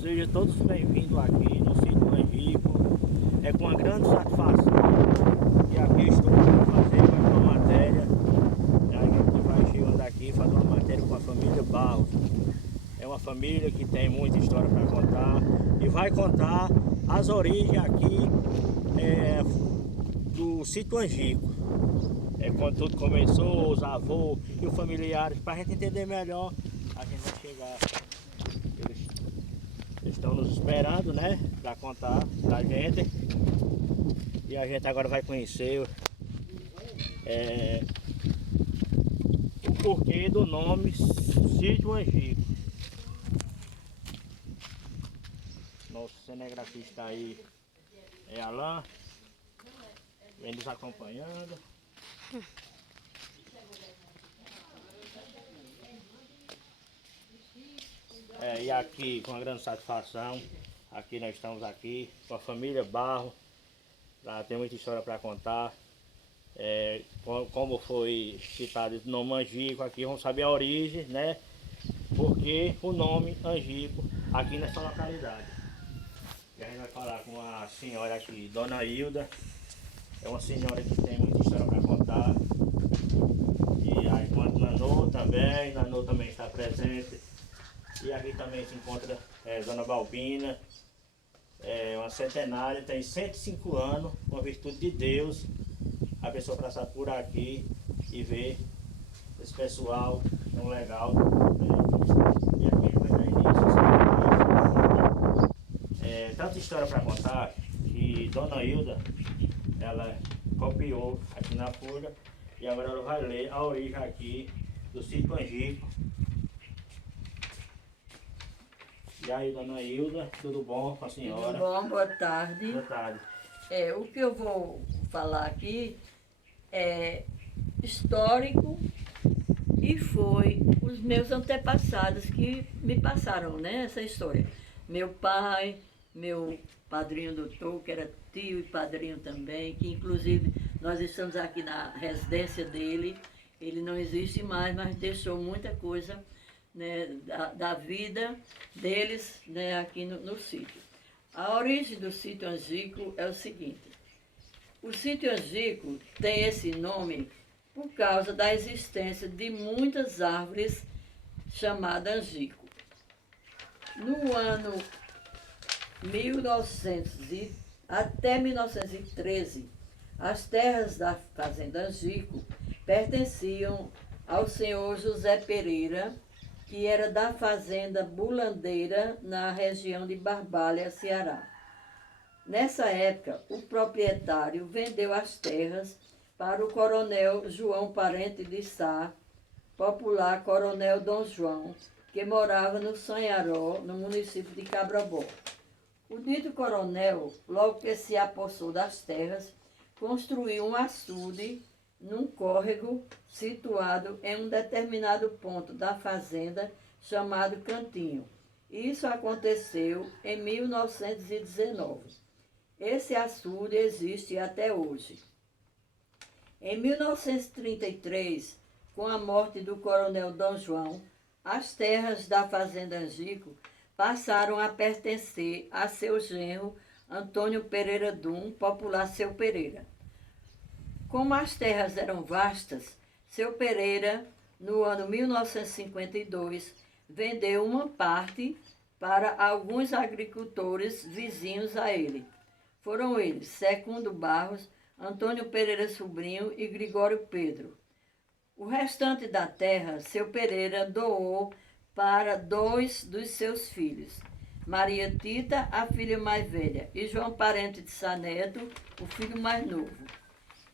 Sejam todos bem-vindos aqui no sítio Angico. É com uma grande satisfação que aqui estou para fazer uma matéria. A gente vai chegando aqui fazer uma matéria com a família Barros. É uma família que tem muita história para contar e vai contar as origens aqui do sítio Angico. Quando tudo começou, os avós e os familiares, para a gente entender melhor, a gente vai chegar. Eles estão nos esperando, né, para contar pra gente. E a gente agora vai conhecer o porquê do nome Sítio Angico. Nosso cinegrafista aí é Alain, vem nos acompanhando. E aqui, com uma grande satisfação, aqui nós estamos aqui com a família Barro. Lá tem muita história para contar. Como foi citado o nome Angico aqui, vamos saber a origem, né? Porque o nome Angico aqui nessa localidade. E a gente vai falar com a senhora aqui, Dona Hilda. É uma senhora que tem muita história para contar. E aí enquanto Nanô também está presente. E aqui também se encontra Dona Balbina, uma centenária, tem 105 anos, uma virtude de Deus. A pessoa passar por aqui e ver esse pessoal tão legal. E aqui vai dar início. Tanta história para contar que Dona Hilda, ela copiou aqui na folha e agora ela vai ler a origem aqui do sítio Angico. E aí, Dona Hilda, tudo bom com a senhora? Tudo bom, boa tarde. Boa tarde. O que eu vou falar aqui é histórico e foi os meus antepassados que me passaram, né, essa história. Meu pai, meu padrinho doutor, que era tio e padrinho também, que inclusive nós estamos aqui na residência dele. Ele não existe mais, mas deixou muita coisa, né, da vida deles, né, aqui no sítio. A origem do sítio Angico é o seguinte: o sítio Angico tem esse nome por causa da existência de muitas árvores chamadas Angico. No ano 1900 até 1913, as terras da fazenda Angico pertenciam ao senhor José Pereira, que era da fazenda Bulandeira, na região de Barbalha, Ceará. Nessa época, o proprietário vendeu as terras para o coronel João Parente de Sá, popular Coronel Dom João, que morava no Sanharó, no município de Cabrobó. O dito coronel, logo que se apossou das terras, construiu um açude num córrego situado em um determinado ponto da fazenda chamado Cantinho. Isso aconteceu em 1919. Esse açude existe até hoje. Em 1933, com a morte do coronel Dom João, as terras da fazenda Angico passaram a pertencer a seu genro Antônio Pereira Dum, popular Seu Pereira. Como as terras eram vastas, Seu Pereira, no ano 1952, vendeu uma parte para alguns agricultores vizinhos a ele. Foram eles Secundo Barros, Antônio Pereira Sobrinho e Gregório Pedro. O restante da terra, Seu Pereira doou para 2 dos seus filhos, Maria Tita, a filha mais velha, e João Parente de Sá Neto, o filho mais novo.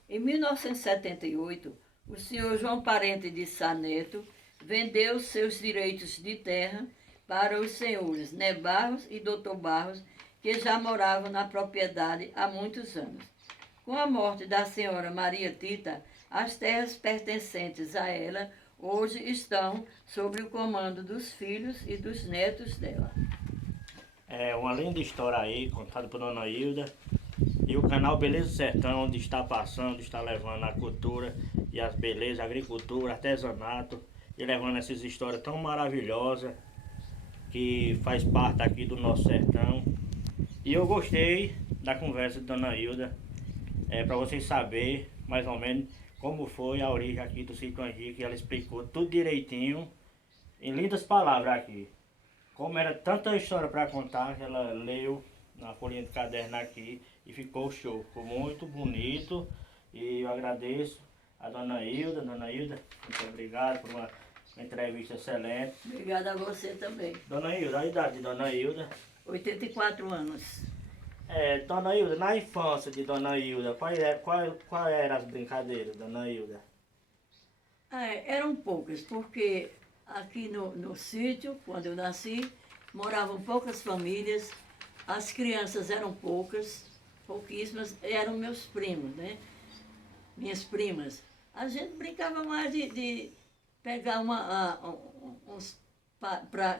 Em 1978, o senhor João Parente de Sá Neto vendeu seus direitos de terra para os senhores Né Barros e Doutor Barros, que já moravam na propriedade há muitos anos. Com a morte da senhora Maria Tita, as terras pertencentes a ela hoje estão sob o comando dos filhos e dos netos dela. É uma linda história aí, contada por Dona Hilda. E o canal Beleza do Sertão, onde está passando, está levando a cultura e as belezas, a agricultura, artesanato, e levando essas histórias tão maravilhosas que faz parte aqui do nosso sertão. E eu gostei da conversa de Dona Hilda, para vocês saberem mais ou menos como foi a origem aqui do Sítio Henrique. Ela explicou tudo direitinho, em lindas palavras aqui. Como era tanta história para contar, que ela leu na folhinha de caderno aqui e ficou show. Ficou muito bonito e eu agradeço a Dona Hilda. Dona Hilda, muito obrigado por uma entrevista excelente. Obrigada a você também. Dona Hilda, a idade de Dona Hilda? 84 anos. Dona Hilda, na infância de Dona Hilda, qual eram as brincadeiras, Dona Hilda? Eram poucas, porque aqui no sítio, quando eu nasci, moravam poucas famílias, as crianças eram poucas, pouquíssimas, eram meus primos, né? Minhas primas. A gente brincava mais de pegar uns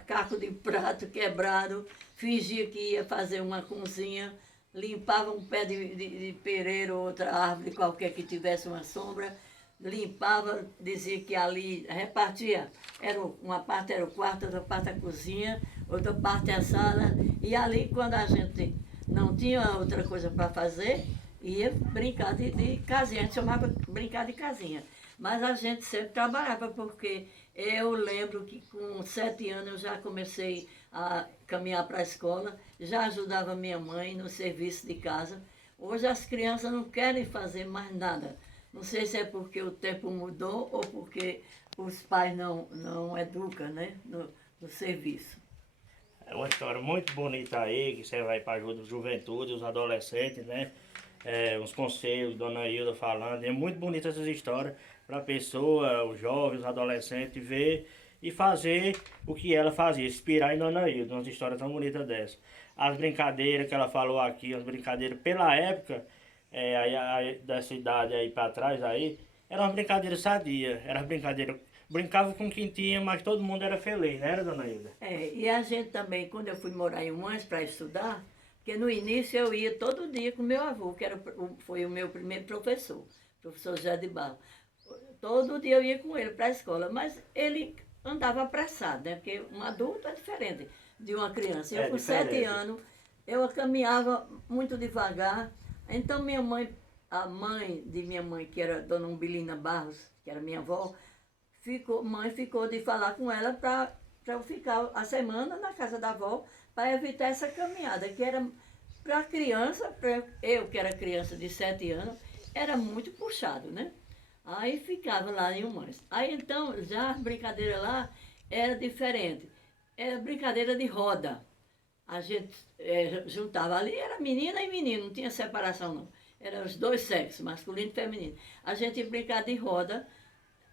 caco de prato quebrado, fingia que ia fazer uma cozinha, limpava um pé de pereiro ou outra árvore qualquer que tivesse uma sombra, limpava, dizia que ali repartia, uma parte era o quarto, outra parte a cozinha, outra parte a sala, e ali quando a gente não tinha outra coisa para fazer, ia brincar de casinha, a gente chamava brincar de casinha. Mas a gente sempre trabalhava, porque eu lembro que com 7 anos eu já comecei a caminhar para a escola, já ajudava minha mãe no serviço de casa. Hoje as crianças não querem fazer mais nada. Não sei se é porque o tempo mudou ou porque os pais não educam, né, no serviço. É uma história muito bonita aí, que você vai para a juventude, os adolescentes, né? Uns conselhos, Dona Hilda falando. É muito bonita essas histórias para a pessoa, os jovens, os adolescentes, ver e fazer o que ela fazia, inspirar em Dona Hilda, umas histórias tão bonitas dessas. As brincadeiras que ela falou aqui, as brincadeiras pela época, dessa idade aí para trás aí, eram umas brincadeiras sadias, eram brincadeiras. Brincava com quem tinha, mas todo mundo era feliz, não era, Dona Hilda? E a gente também, quando eu fui morar em Mães para estudar, porque no início eu ia todo dia com meu avô, que foi o meu primeiro professor, professor José de Barro. Todo dia eu ia com ele para a escola, mas ele andava apressado, né? Porque um adulto é diferente de uma criança. Eu com 7 anos, eu caminhava muito devagar. Então minha mãe, a mãe de minha mãe, que era Dona Umbelina Barros, que era minha avó, ficou de falar com ela para eu ficar a semana na casa da avó, para evitar essa caminhada, que era para criança, eu que era criança de 7 anos, era muito puxado, né? Aí ficava lá em Mães. Aí então, já a brincadeira lá era diferente. Era brincadeira de roda. A gente juntava ali, era menina e menino, não tinha separação não. Eram os dois sexos, masculino e feminino. A gente ia brincar de roda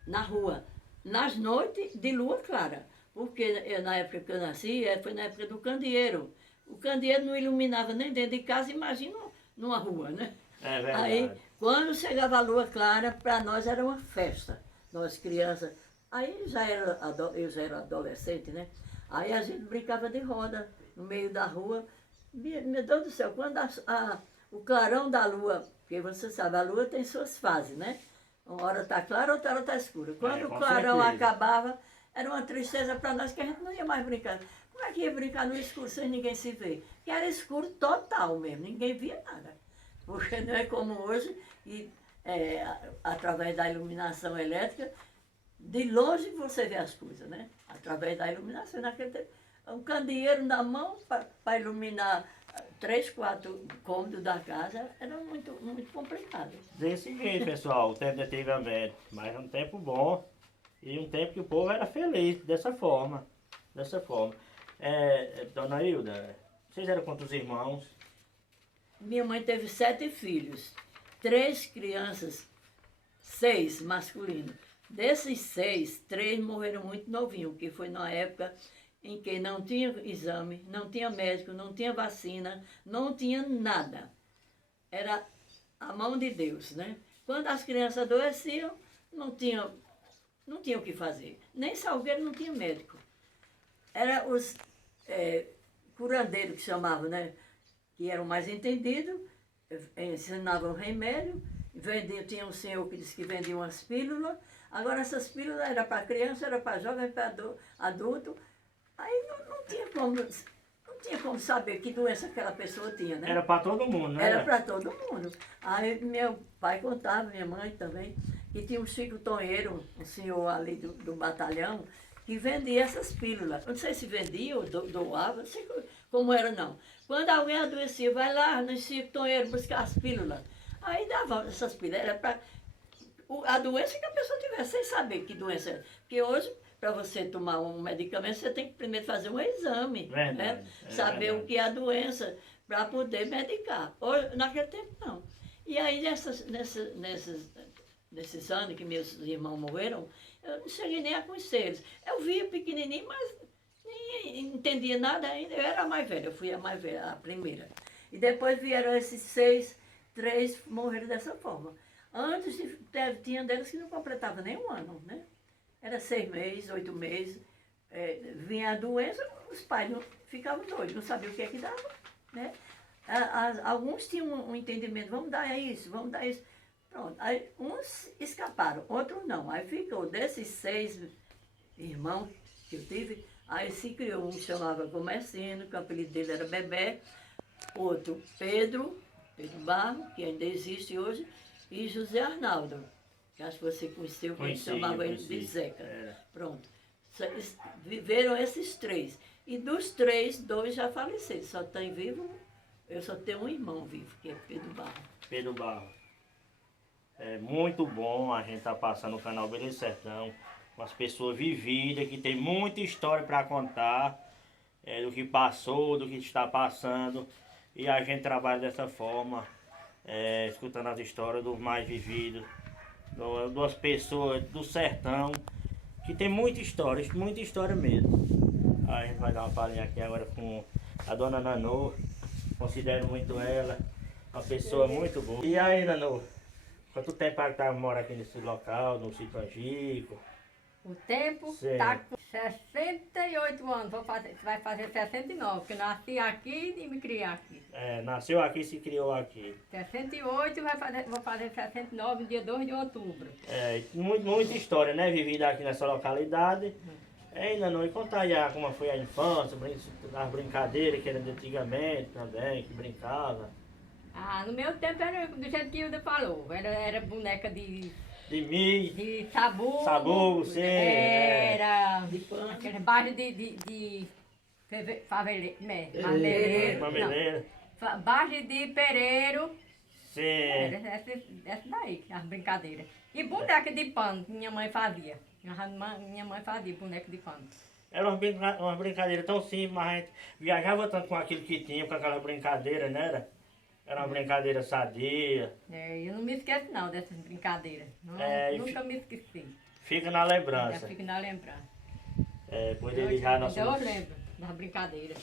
na rua, nas noites de lua clara. Porque na época que eu nasci, foi na época do candeeiro. O candeeiro não iluminava nem dentro de casa, imagina numa rua, né? É verdade. Aí, quando chegava a lua clara, para nós era uma festa, nós crianças. Aí eu já era adolescente, né? Aí a gente brincava de roda no meio da rua. Meu Deus do céu, quando o clarão da lua, porque você sabe, a lua tem suas fases, né? Uma hora está clara, outra hora está escura. Quando o clarão acabava, era uma tristeza para nós que a gente não ia mais brincar. Como é que ia brincar no escuro sem ninguém se ver? Que era escuro total mesmo, ninguém via nada. Porque não é como hoje, e através da iluminação elétrica, de longe você vê as coisas, né? Através da iluminação, naquele tempo, um candeeiro na mão para iluminar 3, 4 cômodos da casa, era muito, muito complicado. Desse jeito, pessoal, o tempo de antigamente, mas um tempo bom e um tempo que o povo era feliz, dessa forma. Dona Hilda, vocês eram quantos irmãos? Minha mãe teve 7 filhos, 3 crianças, 6 masculinos. Desses 6, 3 morreram muito novinhos, que foi na época em que não tinha exame, não tinha médico, não tinha vacina, não tinha nada. Era a mão de Deus, né? Quando as crianças adoeciam, não tinha o que fazer. Nem salgueiro, não tinha médico. Era os curandeiros que chamavam, né? Que eram mais entendidos, ensinavam remédio, tinha um senhor que disse que vendia umas pílulas. Agora essas pílulas eram para criança, era para jovem, para adulto. Aí não não tinha como saber que doença aquela pessoa tinha, né? Era para todo mundo, né? Era para todo mundo. Aí meu pai contava, minha mãe também, que tinha um Chico Tonheiro, um senhor ali do batalhão, que vendia essas pílulas. Eu não sei se vendia ou doava, não sei como era não. Quando alguém adoecia, vai lá no Chico Tonheiro buscar as pílulas. Aí dava essas pílulas, era para a doença que a pessoa tivesse, sem saber que doença era. Porque hoje, para você tomar um medicamento, você tem que primeiro fazer um exame, Verdade, né? é Saber verdade. o que é a doença, para poder medicar. Hoje, naquele tempo, não. E aí, nesses anos que meus irmãos morreram, eu não cheguei nem a conhecer eles. Eu via pequenininho, mas nem entendia nada ainda. Eu era a mais velha, eu fui a mais velha, a primeira. E depois vieram esses 3 morreram dessa forma. Antes tinha deles que não completavam nem um ano, né? Era 6 meses, 8 meses. Vinha a doença, os pais ficavam doidos, não sabiam o que é que dava, né? Alguns tinham um entendimento, vamos dar isso, vamos dar isso. Pronto. Aí uns escaparam, outros não. Aí ficou desses 6 irmãos que eu tive, aí se criou um que chamava Comercino, que o apelido dele era Bebé, outro Pedro Barro, que ainda existe hoje, e José Arnaldo, que acho que você conheceu, que a gente chamava ele de Zeca. Pronto. Viveram esses 3. E dos 3, 2 já faleceram. Só tem vivo, eu só tenho um irmão vivo, que é Pedro Barro. Pedro Barro. É muito bom a gente estar passando no canal Beleza Sertão, com as pessoas vividas, que tem muita história para contar, do que passou, do que está passando. E a gente trabalha dessa forma, escutando as histórias dos mais vividos, das pessoas do sertão, que tem muita história mesmo. A gente vai dar uma palhinha aqui agora com a dona Nanô, considero muito ela, uma pessoa muito boa. E aí, Nanô, quanto tempo ela tá, mora aqui nesse local, no sítio Angico? O tempo Sim. está com 68 anos, vai fazer 69, porque eu nasci aqui e me criei aqui. Nasceu aqui e se criou aqui. 68, vou fazer 69 no dia 2 de outubro. Muita história, né, vivida aqui nessa localidade. Ainda não, e contar aí como foi a infância, as brincadeiras que eram de antigamente também, que brincava. Ah, no meu tempo era do jeito que Hilda falou, era boneca de De sabugo, sim. Era De pano. aquele bairro de faveleiro, Pereiro. Mameleira. bairro de Pereiro. Sim. Era essa daí, as brincadeiras. E boneca de pano que minha mãe fazia. Minha mãe fazia boneca de pano. Era uma brincadeira tão simples, mas a gente viajava tanto com aquilo que tinha, com aquela brincadeira, né? Era uma brincadeira sadia. Eu não me esqueço não dessas brincadeiras. Nunca me esqueci. Fica na lembrança. Já fico na lembrança. Pois ele já não Eu lembro das brincadeiras.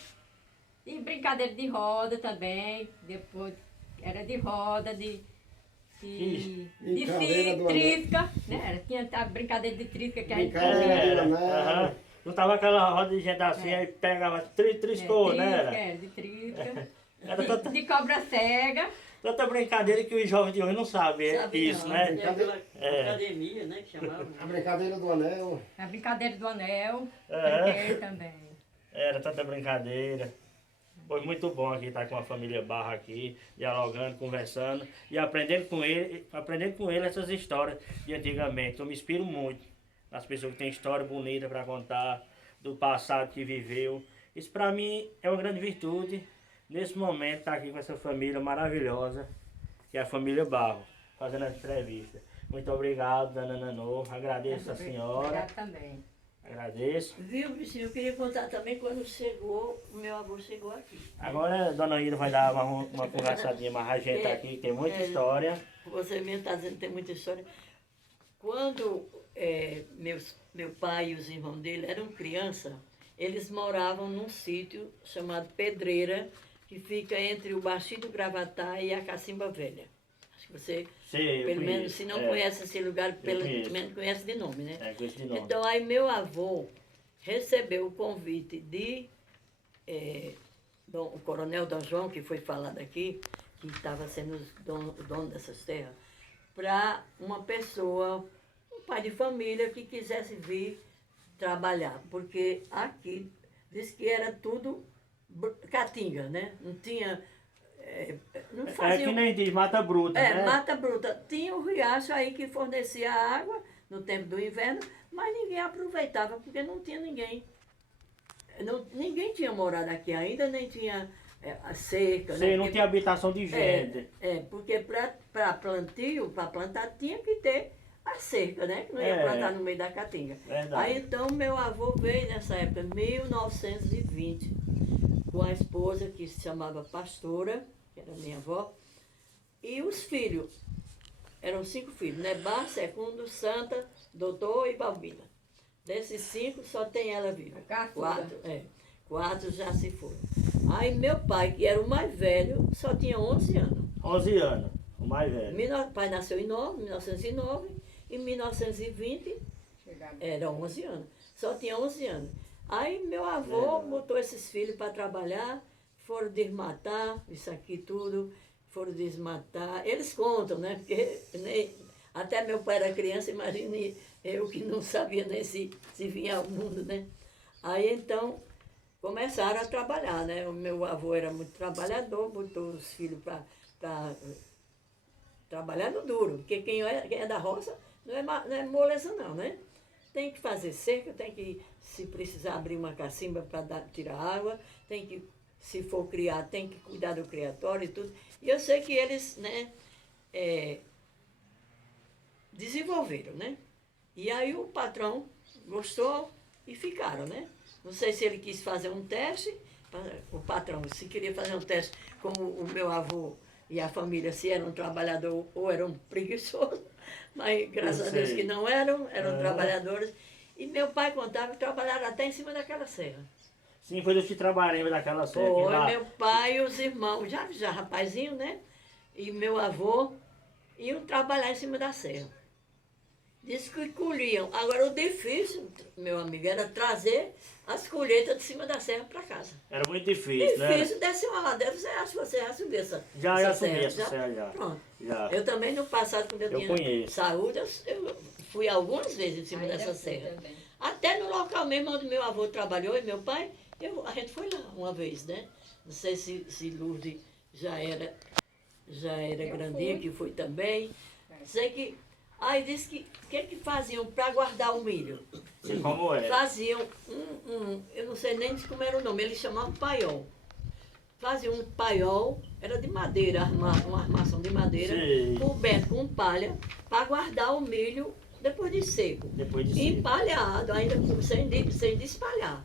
E brincadeira de roda também. Depois era de roda, de Brincadeira do trisca, né? Tinha a brincadeira de trisca que a gente Brincadeira. Aham. Não tava aquela roda de gente assim, aí pegava triscou, né? De trisca. Era tanta, De cobra cega. tanta brincadeira que os jovens de hoje não sabem isso, não, né? tem aquela academia, né, que chamava. A brincadeira do anel. A brincadeira do anel. É. Brinquei também. Era tanta brincadeira. Foi muito bom aqui estar com a família Barra aqui, dialogando, conversando e aprendendo com ele essas histórias de antigamente. Eu me inspiro muito nas pessoas que têm história bonita para contar, do passado que viveu. Isso para mim é uma grande virtude. Nesse momento, estar aqui com essa família maravilhosa, que é a família Barro, fazendo essa entrevista. Muito obrigado, dona Nanô. Agradeço a senhora. Obrigada também. Agradeço. Viu, bichinho? Eu queria contar também quando o meu avô chegou aqui. Agora a dona Ida vai dar uma conversadinha, mas a gente aqui tem muita história. Você mesmo está dizendo que tem muita história. Quando meu pai e os irmãos dele eram crianças, eles moravam num sítio chamado Pedreira, que fica entre o Baixio do Gravatá e a Cacimba Velha. Acho que você, Sei, eu pelo menos, conheço, se não conhece esse lugar, pelo conheço. menos conhece de nome, né? Conheço de nome. Então, aí meu avô recebeu o convite o coronel Dom João, que foi falado aqui, que estava sendo o dono dessas terras, para uma pessoa, um pai de família que quisesse vir trabalhar, porque aqui Diz que era tudo caatinga, né? Não tinha... não É fazia... que nem diz mata bruta, né? mata bruta. Tinha um riacho aí que fornecia água no tempo do inverno, mas ninguém aproveitava, porque não tinha ninguém. Ninguém tinha morado aqui ainda, nem tinha a cerca. Sim, né? não tinha habitação de gente. Porque para plantio, para plantar, tinha que ter a cerca, né? Que não ia plantar no meio da caatinga. Verdade. Aí então meu avô veio nessa época, 1920, com a esposa que se chamava Pastora, que era minha avó, e os filhos. Eram 5 filhos, Nebá, Secundo, Santa, Doutor e Balbina. Desses 5, só tem ela viva. 4 já se foram. Aí meu pai, que era o mais velho, só tinha 11 anos. 11 anos, o mais velho. Meu pai nasceu em 1909, em 1920 era 11 anos. Só tinha 11 anos. Aí meu avô botou esses filhos para trabalhar, foram desmatar, isso aqui tudo, foram desmatar. Eles contam, né? Porque até meu pai era criança, imagine eu que não sabia nem se vinha ao mundo, né? Aí então começaram a trabalhar, né? O meu avô era muito trabalhador, botou os filhos para trabalhar no duro, porque quem é da roça não é moleza não, né? Tem que fazer cerca, tem que, se precisar abrir uma cacimba para tirar água, tem que, se for criar, tem que cuidar do criatório e tudo. E eu sei que eles, né, desenvolveram, né? E aí o patrão gostou e ficaram, né? Não sei se ele quis fazer um teste, o patrão, se queria fazer um teste como o meu avô e a família, se eram trabalhador ou eram preguiçosos, mas graças a Deus que não eram trabalhadores. E meu pai contava que trabalharam até em cima daquela serra. Sim, foi dos trabalhando daquela serra. Foi, lá. meu pai e os irmãos, já rapazinho, né? E meu avô iam trabalhar em cima da serra. Diz que colhiam. Agora o difícil, meu amigo, era trazer as colheitas de cima da serra para casa. Era muito difícil, né? Difícil, descer uma ladeira, você já subiu essa Já serra? subi essa serra, já. Pronto. Já. Eu também no passado, quando eu tinha conheço. saúde, eu fui algumas vezes em cima dessa serra. Até no local mesmo onde meu avô trabalhou e meu pai, a gente foi lá uma vez, né? Não sei se Lourdes já era grandinha, que foi também. Sei que... Aí disse que faziam para guardar o milho? Sei como é. Faziam eu não sei nem como era o nome, eles chamavam paiol. Faziam um paiol, era de madeira, uma armação de madeira, Sim. coberto com palha, para guardar o milho depois de seco. Depois de seco. Empalhado, ainda sem despalhar.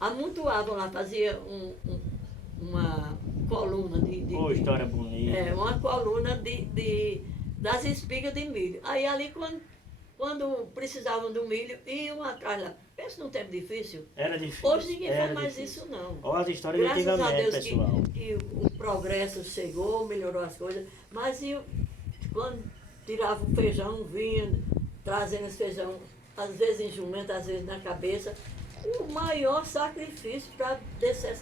Amontoavam lá, fazia uma coluna Pô, história bonita. uma coluna das espigas de milho. Aí ali, quando precisavam do milho, iam atrás lá. Pensa num tempo difícil. Era difícil. Hoje ninguém faz mais isso, não. Olha as histórias de Graças a antigamente, Deus pessoal. que o progresso chegou, melhorou as coisas, mas quando tirava o feijão, vinha trazendo esse feijão, às vezes em jumento, às vezes na cabeça, o maior sacrifício para descer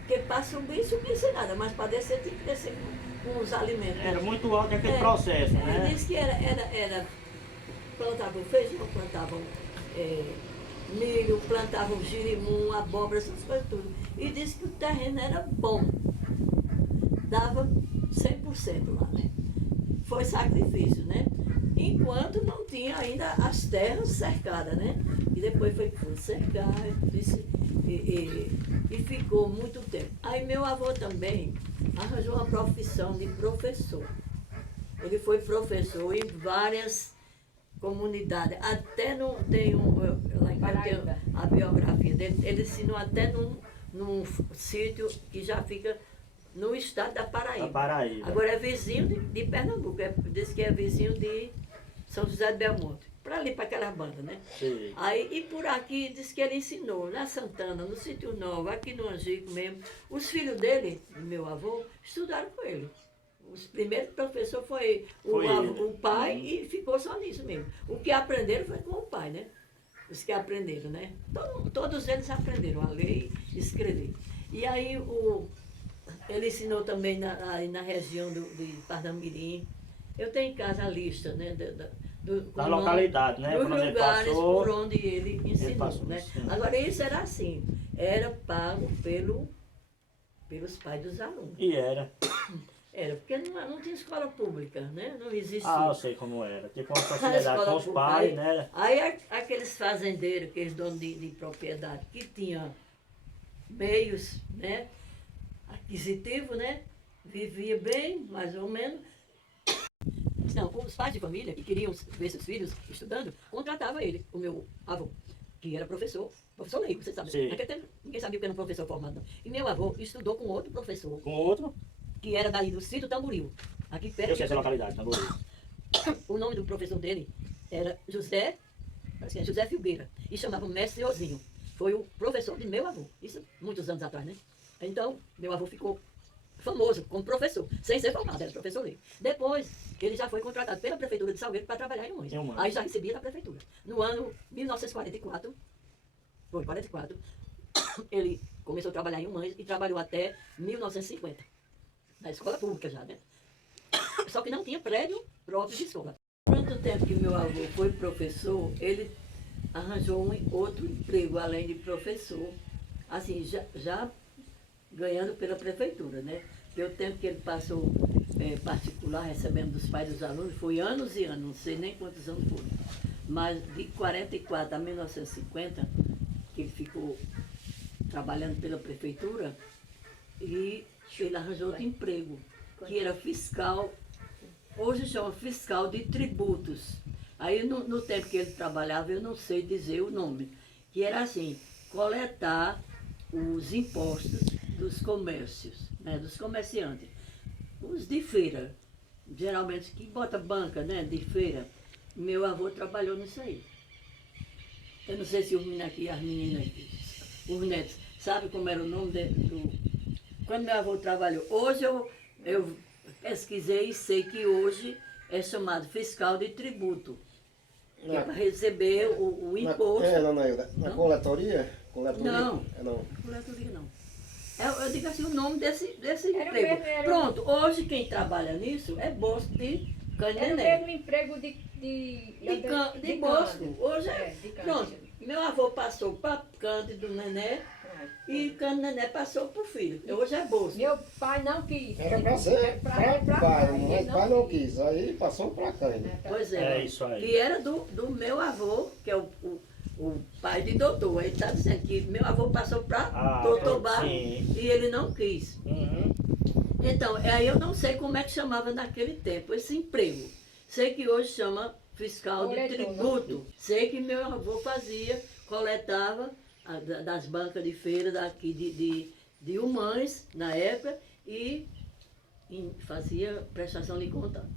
porque para subir sem nada, mas para descer tinha que descer com os alimentos. Era muito alto aquele processo, Ele né? disse que plantavam feijão, plantavam milho, plantavam girimum, abóbora, essas coisas tudo. E disse que o terreno era bom. Dava 100% lá, né? Foi sacrifício, né? Enquanto não tinha ainda as terras cercadas, né? E depois foi cercar, e ficou muito tempo. Aí meu avô também arranjou uma profissão de professor. Ele foi professor em várias comunidades. Até lá em Paraíba, a biografia dele, ele ensinou até num sítio que já fica no estado da Paraíba. Agora é vizinho de Pernambuco, diz que é vizinho de São José de Belmonte. Para ali, para aquela banda, né? Sim. Aí, e por aqui, diz que ele ensinou, na Santana, no Sítio Novo, aqui no Angico mesmo. Os filhos dele, meu avô, estudaram com ele. Os primeiros professores foi o pai e ficou só nisso mesmo. O que aprenderam foi com o pai, né? Os que aprenderam, né? Todos eles aprenderam a ler e escrever. E aí ele ensinou também aí na região de Parnamirim. Eu tenho em casa a lista, né? da localidade, né? Dos Por onde ele lugares passou. por onde ele ensinou, passou, né? sim. Agora, isso era assim, era pago pelos pais dos alunos. E era. Era, porque não tinha escola pública, né? Não existia. Ah, eu sei como era. Tipo uma A sociedade escola com os pública. pais, né? Aí aqueles fazendeiros, aqueles donos de propriedade, que tinham meios, né, aquisitivos, né, vivia bem, mais ou menos. Não, os pais de família que queriam ver seus filhos estudando, contratavam ele, o meu avô, que era professor leigo, você sabe. Sim. Naquele tempo, ninguém sabia que era um professor formado, não. E meu avô estudou com outro professor, Com outro, que era daí do Sítio Tamboril, aqui perto. eu sei essa localidade, Tamboril. O nome do professor dele era José Filgueira, e chamava Mestre Ozinho. Foi o professor de meu avô, isso muitos anos atrás, né? Então, meu avô ficou famoso como professor, sem ser formado, era professor leigo. Depois, ele já foi contratado pela Prefeitura de Salgueiro para trabalhar em Mães. Aí já recebia da Prefeitura. No ano 1944, ele começou a trabalhar em Mães e trabalhou até 1950, na escola pública já, né? Só que não tinha prédio próprio de escola. Quanto tempo que meu avô foi professor, ele arranjou outro emprego além de professor, assim, já ganhando pela prefeitura, né? Porque o tempo que ele passou particular, recebendo dos pais dos alunos, foi anos e anos, não sei nem quantos anos foram. Mas de 44 a 1950, que ele ficou trabalhando pela prefeitura, e ele arranjou outro emprego, que era fiscal, hoje chama fiscal de tributos. Aí no tempo que ele trabalhava, eu não sei dizer o nome, que era assim, coletar os impostos dos comércios, né, dos comerciantes, os de feira, geralmente que bota banca, né, de feira. Meu avô trabalhou nisso aí. Eu não sei se os meninos aqui, as meninas aqui, os netos, sabe como era o nome do... Quando meu avô trabalhou, hoje eu pesquisei e sei que hoje é chamado fiscal de tributo, que é para receber o imposto. Na coletoria? Não. Não. Coletoria não. Eu digo assim, o nome desse Era o emprego. mesmo, Pronto, hoje quem trabalha nisso é Bosco de Era o Canené. mesmo emprego de Bosco. Cândido. Hoje De Cândido. pronto, meu avô passou para Cândido Nené e Cândido Nené passou para o filho. Hoje é Bosco. Meu pai não quis. Era para ser para pai, mas ele pai não quis. Aí passou para cá. Pois É isso aí. Que era do meu avô, que é o pai de doutor. Ele está dizendo que meu avô passou para doutor Barro sim. e ele não quis. Uhum. Então, aí eu não sei como é que chamava naquele tempo esse emprego. Sei que hoje chama fiscal de Coletor, tributo. Sei que meu avô coletava das bancas de feira daqui de Humães, na época, e fazia prestação de conta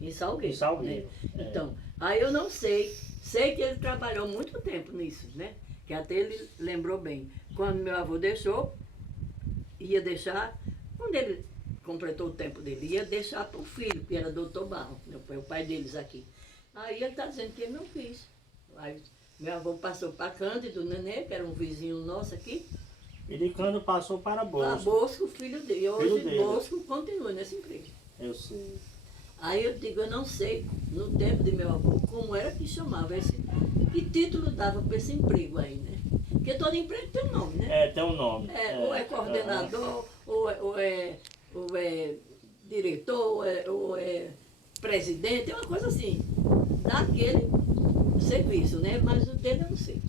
em Salgueiro. Em Salgueiro, Né? Então, aí eu não sei. Sei que ele trabalhou muito tempo nisso, né? Que até ele lembrou bem. Quando meu avô deixou, ia deixar, quando ele completou o tempo dele, ia deixar para o filho, que era doutor Barro, foi o pai deles aqui. Aí ele está dizendo que ele não quis. Aí meu avô passou para Cândido Nenê, que era um vizinho nosso aqui. E de Cândido passou para Para Bosco. Bosco, filho dele. E hoje Filho dele. Bosco continua nesse emprego. Eu sei. Aí eu digo, eu não sei, no tempo de meu avô, como era que chamava esse, que título dava para esse emprego aí, né? Porque todo emprego tem um nome, né? É, tem um nome. Ou é coordenador, ou é diretor, ou é presidente, é uma coisa assim, daquele serviço, né? Mas o dele eu não sei.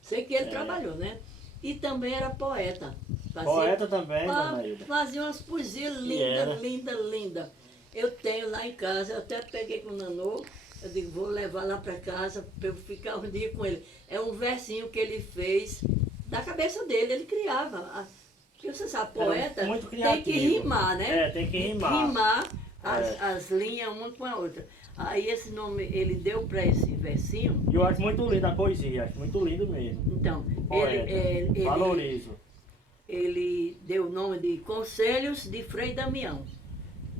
Sei que ele trabalhou, né? E também era poeta. Poeta também, dona Hilda. Fazia umas poesias lindas. Eu tenho lá em casa, eu até peguei com o Nanô, eu digo, vou levar lá para casa para eu ficar um dia com ele. É um versinho que ele fez da cabeça dele, ele criava. Porque você sabe, poeta muito tem que criativo. rimar, né? É, tem que rimar. Rimar as linhas uma com a outra. Aí esse nome ele deu para esse versinho. E eu acho muito linda a poesia, acho muito lindo mesmo. Então, Poeta. Valorizo. ele deu o nome de Conselhos de Frei Damião.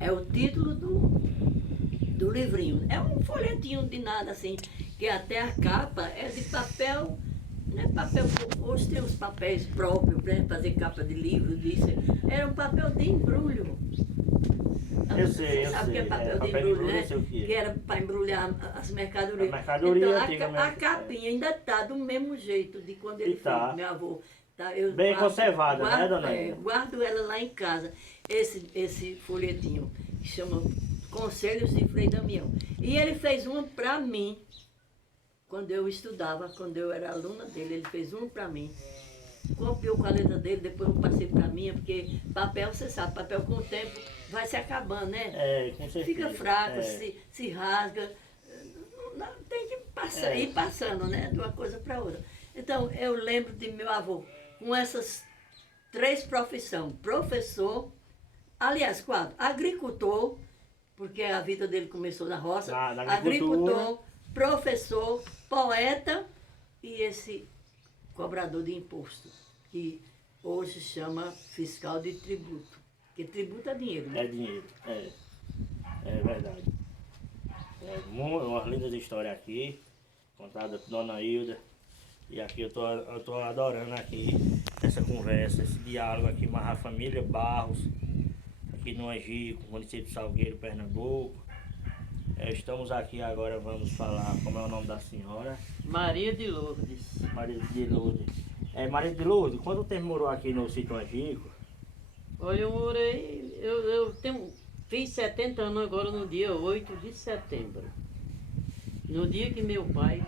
É o título do livrinho. É um folhetinho de nada assim, que até a capa é de papel, né? Papel, hoje tem os papéis próprios para fazer capa de livro, disso. Era um papel de embrulho. Eu sei, eu Sabe o sei. que é papel de papel embrulho, né? eu sei o que Que é. era para embrulhar as mercadorias. A mercadoria, então, a antigamente, capinha ainda está do mesmo jeito de quando ele E tá. fez, meu avô. Tá, eu Bem conservada, né, guardo, dona é, Ida? guardo ela lá em casa. Esse folhetinho que chama Conselhos de Frei Damião. E ele fez uma para mim, quando eu estudava, quando eu era aluna dele, ele fez uma para mim. Copiou com a letra dele, depois eu passei para minha, porque papel, você sabe, papel com o tempo vai se acabando, né? É, com certeza. Fica fraco, É. se rasga. Tem que passar, ir passando, né? De uma coisa para outra. Então, eu lembro de meu avô com essas 3 profissões. Professor, aliás, 4. Agricultor, porque a vida dele começou na roça. Na agricultura. Agricultor, professor, poeta e esse cobrador de imposto, que hoje chama fiscal de tributo. Porque tributo é dinheiro, né? É dinheiro, é verdade. Uma linda história aqui, contada por Dona Hilda. E aqui eu tô adorando aqui essa conversa, esse diálogo aqui com a família Barros, aqui no Angico, município de Salgueiro, Pernambuco. Estamos aqui agora, vamos falar como é o nome da senhora. Maria de Lourdes. Maria de Lourdes. Maria de Lourdes, quanto tempo morou aqui no sítio Angico? Olha, eu morei, fiz 70 anos agora no dia 8 de setembro. No dia que meu pai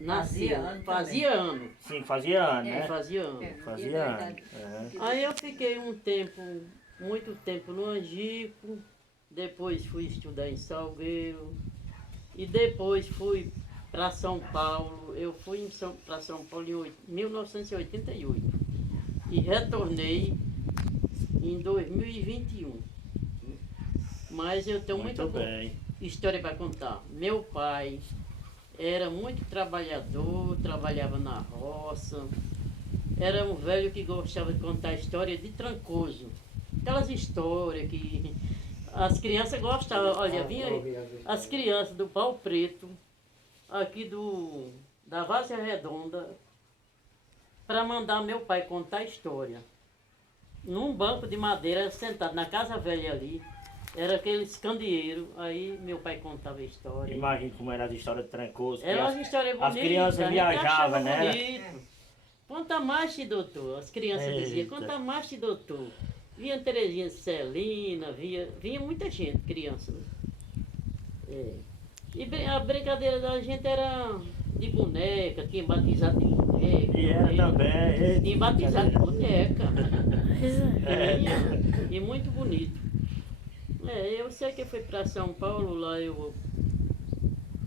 nasceu, fazia ano. Sim, fazia ano, É, né? fazia ano. Fazia ano. É. Aí eu fiquei muito tempo no Angico, depois fui estudar em Salgueiro, e depois fui para São Paulo. Eu fui para São Paulo em 1988 e retornei em 2021. Mas eu tenho muita bem. história para contar. Meu pai era muito trabalhador, trabalhava na roça. Era um velho que gostava de contar história de Trancoso. Aquelas histórias que as crianças gostavam. Olha, vinha as crianças do Pau Preto, aqui da Várzea Redonda, para mandar meu pai contar história. Num banco de madeira, sentado na casa velha ali, era aqueles candeeiros, aí meu pai contava a história. Imagina como era as histórias de Trancoso. Era uma história bonita. As crianças viajavam, né? Bonito. Conta mais, doutor. As crianças diziam, conta mais, doutor. Vinha Terezinha Celina, vinha muita gente, criança. É. E a brincadeira da gente era de boneca, tinha batizado de boneca. E era também. Tinha batizado de boneca. E muito bonito. Eu sei que eu fui para São Paulo, lá eu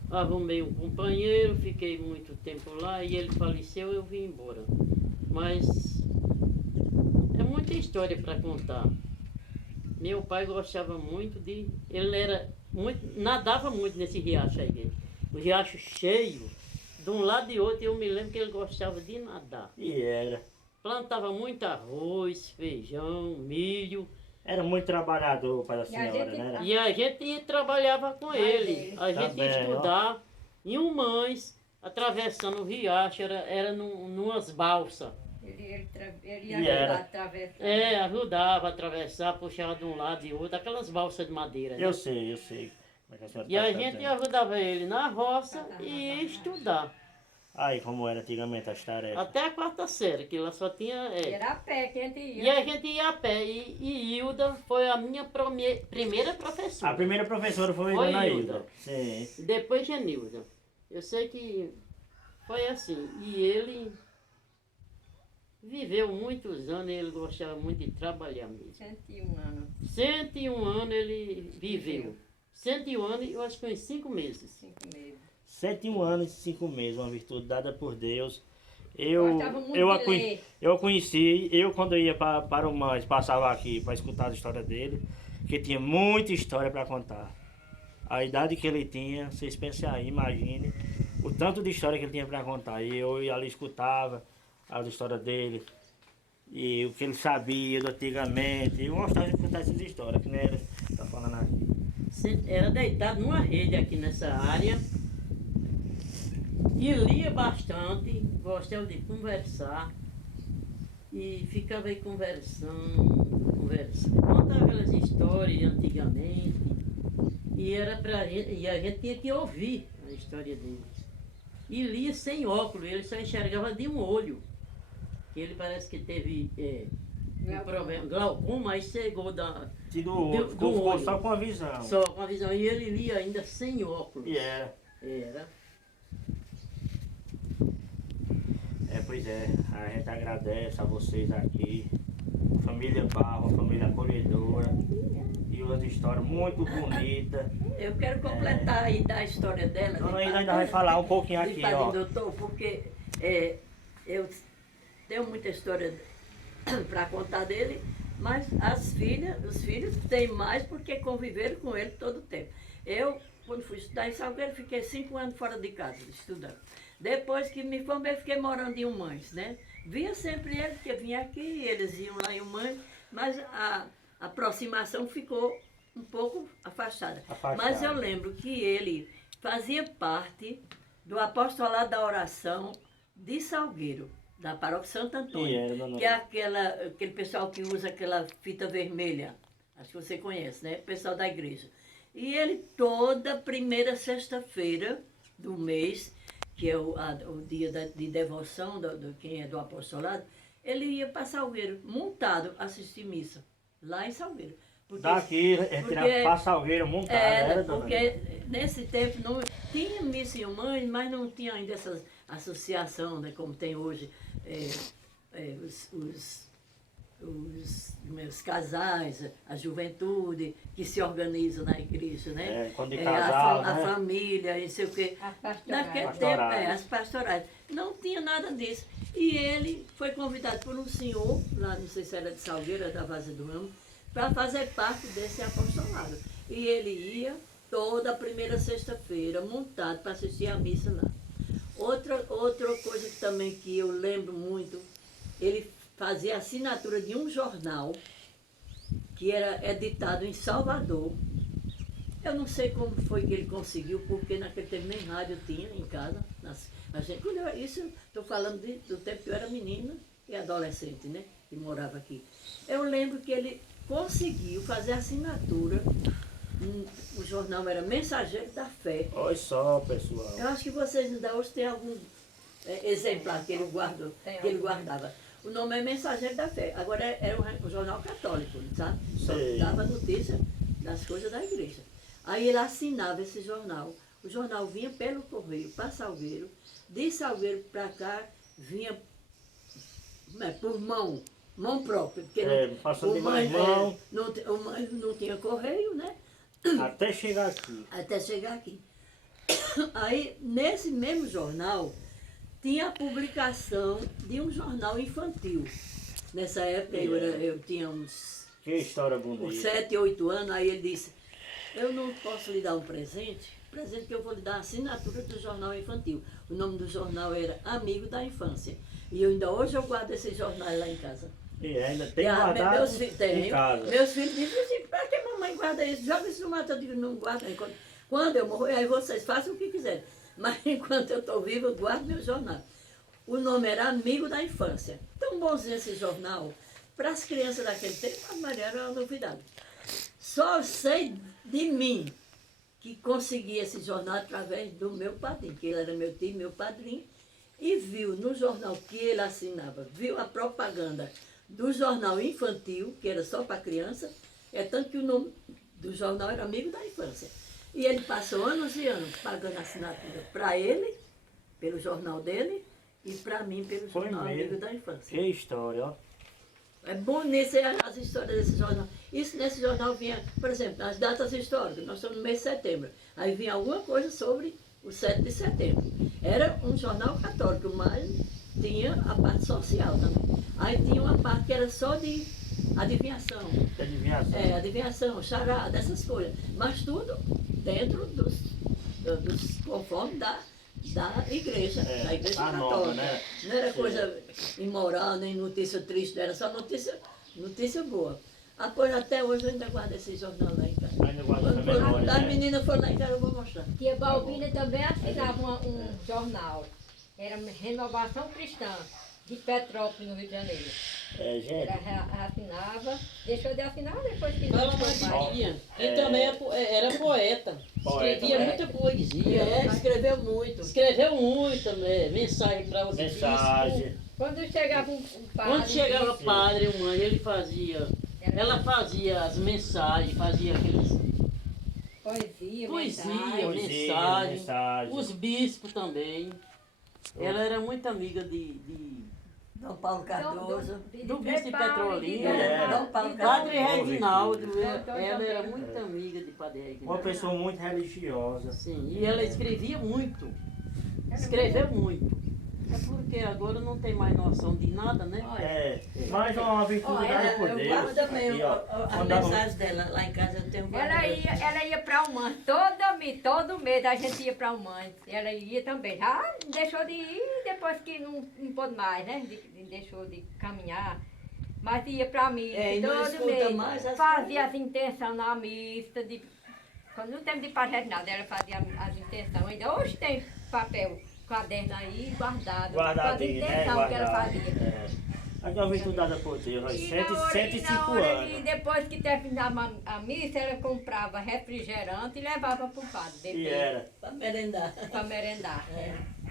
arrumei um companheiro, fiquei muito tempo lá e ele faleceu, eu vim embora. Mas é muita história para contar. Meu pai gostava muito nadava muito nesse riacho aí. O riacho cheio, de um lado e outro, eu me lembro que ele gostava de nadar. E era. Plantava muito arroz, feijão, milho. Era muito trabalhador para a senhora, né? E a gente trabalhava com ele. A gente ia estudar em Humães, atravessando o riacho, era numas balsas. Ele ia atravessar. Ajudava a atravessar, puxava de um lado e outro, aquelas balsas de madeira. Né? Eu sei. Como é que a senhora E a tá gente sabendo? ajudava ele na roça e ia estudar. Aí, como era antigamente as tarefas. Até a 4ª série, que lá só tinha... Era a pé que a gente ia. E a gente ia a pé. E Hilda foi a minha primeira professora. A primeira professora foi Dona Hilda. Sim. Depois Genilda. Eu sei que foi assim. E ele viveu muitos anos, ele gostava muito de trabalhar mesmo. 101 anos. 101 anos ele viveu. 101 anos, eu acho que foi 5 meses. 5 meses. 101 anos e 5 meses, uma virtude dada por Deus. Gostava muito de ler. Eu a conheci, quando eu ia para o Mães, passava aqui para escutar a história dele, que tinha muita história para contar. A idade que ele tinha, vocês pensem aí, imagine o tanto de história que ele tinha para contar. E eu ia ali escutava as histórias dele, e o que ele sabia do antigamente. Eu gostava de contar essas histórias, que nem ele está falando aqui. Era deitado numa rede aqui nessa área. E lia bastante, gostava de conversar. e ficava aí conversando. Contava aquelas histórias de antigamente. E a gente tinha que ouvir a história dele. E lia sem óculos, ele só enxergava de um olho. Ele parece que teve um problema, glaucoma, aí chegou Ficou só com a visão. só com a visão. E ele lia ainda sem óculos. E era. Era. Pois é, a gente agradece a vocês aqui, família Barro, família acolhedora, e uma história muito bonita. Eu quero completar aí da história dela. Dona Ida ainda vai falar um pouquinho aqui, ó. Doutor, porque eu tenho muita história para contar dele, mas os filhos têm mais porque conviveram com ele todo o tempo. Eu, quando fui estudar em Salgueiro, fiquei 5 anos fora de casa, estudando. Depois que me formei, fiquei morando em Humães, né? Via sempre ele, porque vinha aqui, eles iam lá em Humães, mas a aproximação ficou um pouco afastada. Mas eu lembro que ele fazia parte do apostolado da oração de Salgueiro, da Paróquia Santo Antônio, que é aquele pessoal que usa aquela fita vermelha, acho que você conhece, né? O pessoal da igreja. E ele toda primeira sexta-feira do mês, que é o dia de devoção de quem é do apostolado, ele ia para Salgueiro, montado, assistir missa, lá em Salgueiro. Daqui, para Salgueiro montado, era, dona? Porque nesse tempo não tinha missa em Humães, mas não tinha ainda essa associação, né, como tem hoje, os casais, a juventude que se organizam na igreja, né? Quando de casal, a família, não sei o quê. As pastorais. Naquele tempo, as pastorais. Não tinha nada disso. E ele foi convidado por um senhor, lá não sei se era de Salgueiro, da Vaza do Ramo, para fazer parte desse apostolado. E ele ia toda primeira sexta-feira, montado para assistir a missa lá. Outra coisa que também que eu lembro muito, ele fazia assinatura de um jornal que era editado em Salvador. Eu não sei como foi que ele conseguiu, porque naquele tempo nem rádio tinha em casa. Estou falando do tempo que eu era menina e adolescente, né? Que morava aqui. Eu lembro que ele conseguiu fazer assinatura. O jornal era Mensageiro da Fé. Olha só, pessoal. Eu acho que vocês ainda hoje têm algum exemplar que ele guardava. O nome é Mensageiro da Fé. Agora era um jornal católico, sabe? Só dava notícia das coisas da igreja. Aí ele assinava esse jornal. O jornal vinha pelo correio para Salgueiro. De Salgueiro para cá vinha por mão própria. Porque passando de mão. Não tinha correio, né? Até chegar aqui. Até chegar aqui. Aí, nesse mesmo jornal, tinha a publicação de um jornal infantil. Nessa época eu tinha uns Que história bonita. 7, 8 anos, aí ele disse, eu não posso lhe dar um presente que eu vou lhe dar a assinatura do jornal infantil. O nome do jornal era Amigo da Infância. E hoje eu guardo esse jornal lá em casa. E ainda tem guardado em casa. Meus filhos dizem assim, para que mamãe guarda isso? Joga isso no mato, eu digo, não guarda. Quando eu morrer, aí vocês façam o que quiserem. Mas enquanto eu estou viva, eu guardo meu jornal. O nome era Amigo da Infância. Tão bonzinho esse jornal. Para as crianças daquele tempo, a Maria era uma novidade. Só sei de mim que consegui esse jornal através do meu padrinho, que ele era meu tio, meu padrinho, e viu no jornal que ele assinava, viu a propaganda do jornal infantil, que era só para criança, tanto que o nome do jornal era Amigo da Infância. E ele passou anos e anos pagando assinatura para ele, pelo jornal dele, e para mim pelo jornal Amigo da Infância. Que história, ó. É bonito as histórias desse jornal. Isso nesse jornal vinha, por exemplo, as datas históricas, nós estamos no mês de setembro. Aí vinha alguma coisa sobre o 7 de setembro. Era um jornal católico, mas tinha a parte social também. Aí tinha uma parte que era só de adivinhação. Adivinhação, charada, essas coisas. Mas tudo dentro dos conforme da igreja, da igreja católica. Nova, né? Não era coisa imoral, nem notícia triste, era só notícia boa. Pois até hoje eu ainda guardo esse jornal lá em casa. Ainda guarda essa memória, As né? meninas foram lá em casa, eu vou mostrar. Tia Balbina também assinava um jornal. Era Renovação Cristã. de Petrópolis, no Rio de Janeiro. Gente, Ela assinava, deixou de assinar depois que não Fala foi mais. Maria, ele também era poeta. Poeta, Escrevia né? muita poesia. Escreveu muito. Escreveu muito, né? Mensagem para os bispos. mensagem. Quando chegava um padre... Quando chegava disse, padre, mãe, ele fazia. Ela fazia as mensagens, fazia aqueles. Poesia, Poesia, mensagem. mensagem. Os bispos também. Ela era muito amiga de Dom Paulo Cardoso. do bispo de Petrolina. Dom Paulo Padre Cardoso. Reginaldo, ela era muito amiga de Padre Uma Reginaldo. pessoa muito religiosa. Sim, e ela escrevia muito. Escreveu muito. É porque agora não tem mais noção de nada, né? Mais uma virtude dada por Eu Deus. guardo também Aqui, ó. as Quando dá um- mensagens dela. Lá em casa eu tenho guardado. Ela ia para o Mãe, todo mês a gente ia para o Mãe. Ela ia também. Já deixou de ir depois que não pôde mais, né? Deixou de caminhar. Mas ia para a missa E não todo escuta mês. mais as Fazia as intenções na missa. Quando não teve de Padre nada, ela fazia as intenções. Ainda hoje tem papel, caderno aí guardado. Com as Guardadinho, né? intenções que ela Guardado. fazia. Aqui é uma virtude dada por Deus. Ó, E na hora, 105 e anos. depois que terminava a missa, ela comprava refrigerante e levava para o padre E beber, era. Para merendar. para merendar.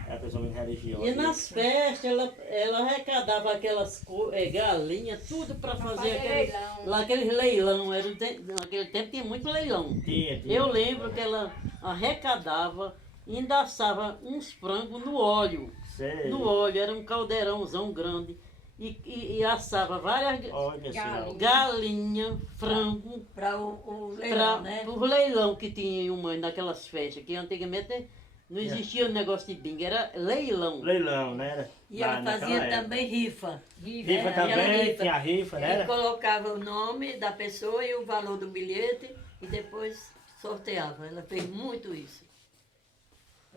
É uma pessoa muito religiosa. E nas festas ela arrecadava aquelas galinhas, tudo para fazer fazer leilão. aqueles leilão. Naquele tempo tinha muito leilão. Tinha. Eu lembro que ela arrecadava e ainda assava uns frangos no óleo. Sério. No óleo, era um caldeirãozão grande. E assava várias Olha só. galinhas, frango, Para o para leilão, né? o leilão que tinha em uma naquelas festas, que antigamente não existia o negócio de bingo, era leilão. Leilão, né? E ela Naquela fazia época. também rifa. Rifa Ela também, rifa. tinha rifa, Ele né? colocava o nome da pessoa e o valor do bilhete e depois sorteava. Ela fez muito isso.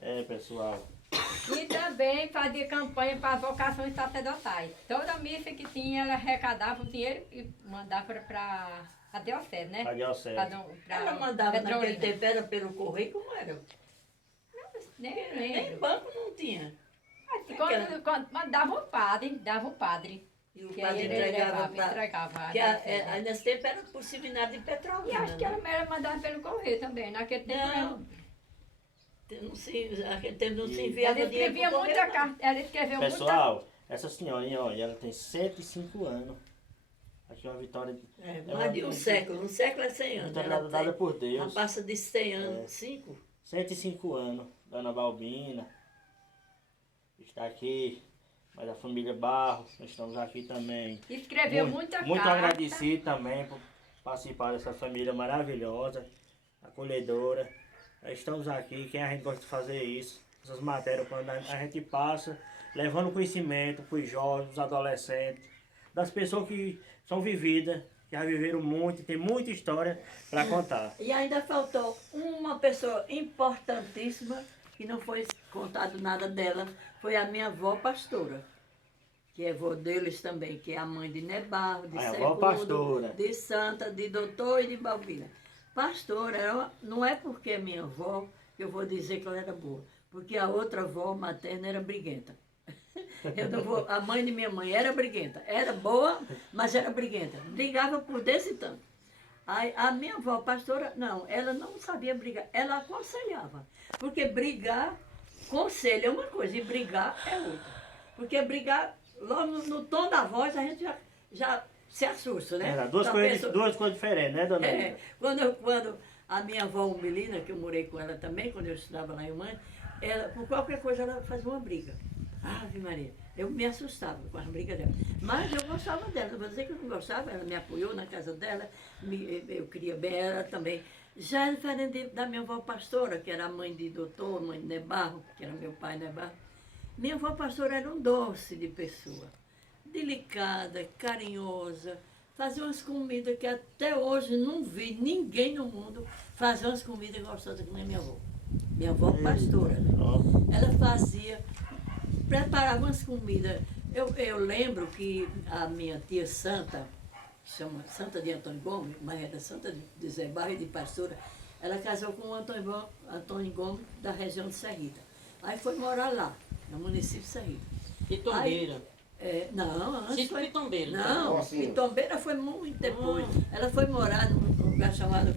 É, pessoal. E também fazia campanha para as vocações sacerdotais. Toda missa que tinha, ela arrecadava o dinheiro e mandava para a diocese, né? Cadê o céu? Ela mandava naquele Petrolina. tempo, era pelo correio, como era? Nem Nem lembro. banco não tinha. Quando mandava o padre. E o Que padre aí ele entregava para... entregava. Que nesse tempo era por seminário de Petrolina. E acho que né? ela mandava pelo correio também. Naquele tempo Não se, naquele tempo não se E- enviava ela dinheiro escrevia por muita correio, não. carta. Ela escreveu muita. Pessoal, essa senhorinha, ó, ela tem 105 anos. Aqui é uma vitória. Mais de um século é 100 anos. Vitória Ela dada tem, por ela Deus. passa de 100 anos, 5. 105 anos. Dona Balbina está aqui. Mas a família Barros, nós estamos aqui também. Escreveu muita Muito carta. agradecido também por participar dessa família maravilhosa, acolhedora. Nós estamos aqui, quem a gente gosta de fazer isso, essas matérias, quando a gente passa, levando conhecimento para os jovens, os adolescentes, das pessoas que são vividas, que já viveram muito, tem muita história para contar. E ainda faltou uma pessoa importantíssima, que não foi contado nada dela, foi a minha avó pastora, que é avó deles também, que é a mãe de Nebarro, de A avó Segundo, pastora. de Santa, de Doutor e de Balbina. Pastora, não é porque é minha avó que eu vou dizer que ela era boa, porque a outra avó materna era briguenta. Eu não vou, a mãe de minha mãe era briguenta, era boa, mas era briguenta, brigava por desse tanto. A minha avó pastora, não, ela não sabia brigar, ela aconselhava. Porque brigar, conselho é uma coisa e brigar é outra. Porque brigar, logo no tom da voz, a gente já se assusta, né? Era duas Da coisas, pessoa- duas coisas diferentes, né, dona? é, quando a minha avó Umbelina, que eu morei com ela também, quando eu estudava lá em Mãe, ela, por qualquer coisa ela fazia uma briga. Ave Maria, eu me assustava com as brigas dela. Mas eu gostava dela, não vou dizer que eu não gostava, ela me apoiou na casa dela, eu queria bem ela também. Já é diferente da minha avó pastora, que era a mãe de doutor, mãe de Nebarro, que era meu pai Nebarro. Minha avó pastora era um doce de pessoa, delicada, carinhosa, fazia umas comidas que até hoje não vi ninguém no mundo fazer umas comidas gostosas como a minha avó. Minha avó pastora, né? Ó, Ela fazia, preparava umas comidas. Eu lembro que a minha tia Santa, que chama Santa de Antônio Gomes, mas era Santa de Zé Barro e de Pastora, ela casou com o Antônio Gomes da região de Serrita. Aí foi morar lá, no município de Serrita. Pitombeira. Não, antes Sítio foi... Pitombeiro. Não, Porcinho. Pitombeira foi muito depois. Ela foi morar num lugar chamado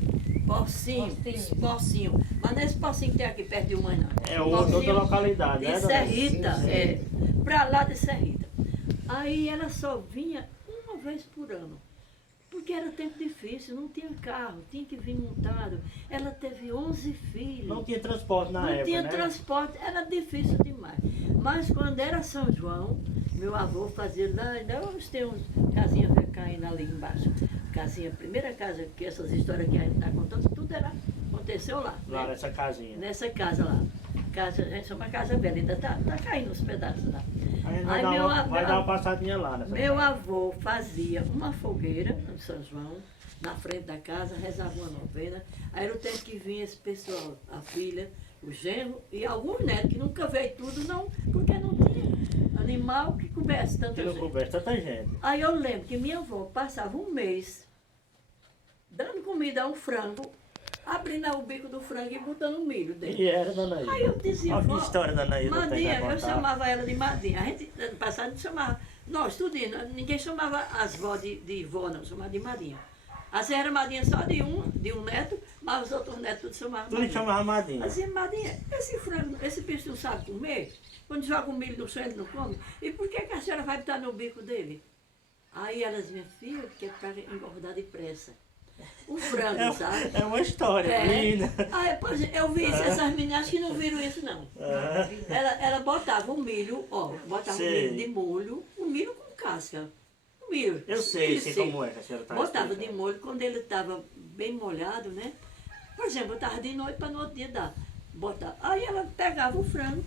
Porcinho. Porcinho. Mas não é esse Porcinho que tem aqui perto de uma, não. É outra localidade, né, De dona? Serrita, Sim, pra lá de Serrita. Aí ela só vinha uma vez por ano. Porque era tempo difícil, não tinha carro, tinha que vir montado. Ela teve 11 filhos. Não tinha transporte na Não época, tinha né? transporte, era difícil demais. Mas quando era São João, meu avô fazia lá, ainda hoje tem uns casinhas caindo ali embaixo. Casinha, primeira casa, que essas histórias que a gente está contando, tudo aconteceu lá. Lá né? nessa casinha. Nessa casa lá. Casa, a gente chama casa velha, ainda tá caindo os pedaços lá. A gente Aí vai dar uma passadinha lá nessa Meu casa. avô fazia uma fogueira no São João, na frente da casa, rezava uma novena. Aí era o tempo que vinha esse pessoal, a filha, o genro e alguns netos, que nunca veio tudo, não, porque não tinha animal que coubesse tanta Que não gente. coubesse tanta gente. Aí eu lembro que minha avó passava um mês dando comida a um frango, abrindo o bico do frango e botando milho dentro. E era, dona Ilda. Aí eu dizia, Olha que vó, história, dona Ilda, tem Madinha, pra eu contar. chamava ela de Madinha. A gente, ano passado, a gente chamava, nós, tudinho, ninguém chamava as vó de vó, não, chamava de Madinha. Assim era Madinha só de um neto, mas os outros netos tudo chamavam Tudo Madinha. chamava Madinha. Assim, Madinha, esse frango, esse bicho não sabe comer? Quando joga o milho no chão, ele não come? E por que a senhora vai botar no bico dele? Aí elas, minha filha, porque é para engordar depressa. O frango, sabe? É uma história, É. linda. Aí, pois, eu vi isso, essas meninas que não viram isso, não. Ah, Ela botava o milho, botava o Sei. milho de molho, o milho com casca. O milho. eu sei milho seco. como é que a senhora está Botava de explicando. molho, quando ele estava bem molhado, né? Por exemplo, botava de noite para no outro dia dar. Botava. Aí ela pegava o frango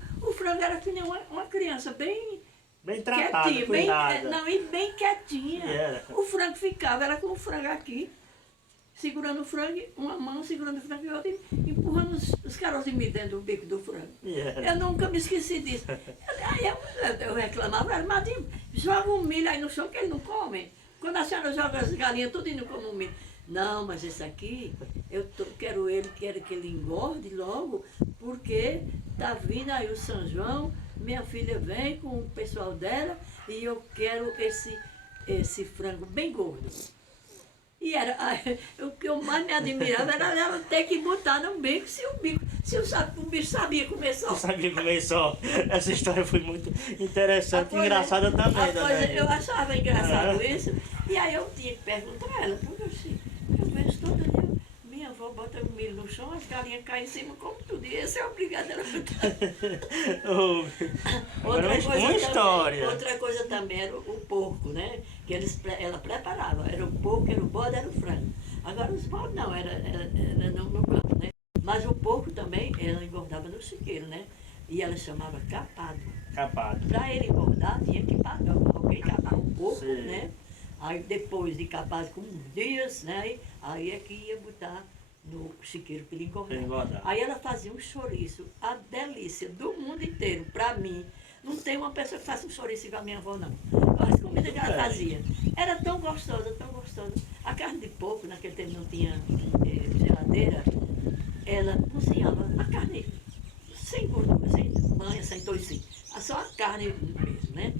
era que nem uma criança bem Bem tratada, quietinha, cuidada. não, e bem quietinha. E era. O frango ficava, ela com o frango aqui, segurando o frango, uma mão segurando o frango e outra, empurrando os caroços de milho dentro do bico do frango. E era. Eu nunca me esqueci disso. Aí eu reclamava, ela, Madinho, joga um milho aí no chão que ele não come. Quando a senhora joga as galinhas, tudo indo como um milho. Não, mas esse aqui, quero que ele engorde logo, porque tá vindo aí o São João, minha filha vem com o pessoal dela e eu quero esse frango bem gordo. E era, o que eu mais me admirava era ela ter que botar no bico, se o bicho sabia comer só. Eu sabia comer só. Essa história foi muito interessante e engraçada também, dona Coisa, eu Ilda. achava engraçado isso, e aí eu tinha que perguntar a ela, porque eu vejo todo dia, minha avó bota o milho no chão, as galinhas caem em cima, como tudo, e esse é obrigado a ela botar. Oh, agora uma história. Outra coisa também era o porco, né? Que ela preparava. Era o porco, era o bode, era o frango. Agora os bodes não, era no campo, né? Mas o porco também, ela engordava no chiqueiro, né? E ela chamava capado. Capado. Para ele engordar, tinha que pagar alguém capar o porco, Sim. né? Aí depois de capado com uns dias, né? Aí é que ia botar no chiqueiro para ele engordar. Pra ele engordar. Aí ela fazia um chouriço, a delícia do mundo inteiro, para mim. Não tem uma pessoa que faça um chouriço igual a minha avó, não. As comidas que ela fazia. Era tão gostosa, tão gostosa. A carne de porco, naquele tempo não tinha geladeira, ela cozinhava a carne sem gordura, sem banha, sem toicinho. Só a carne mesmo, né?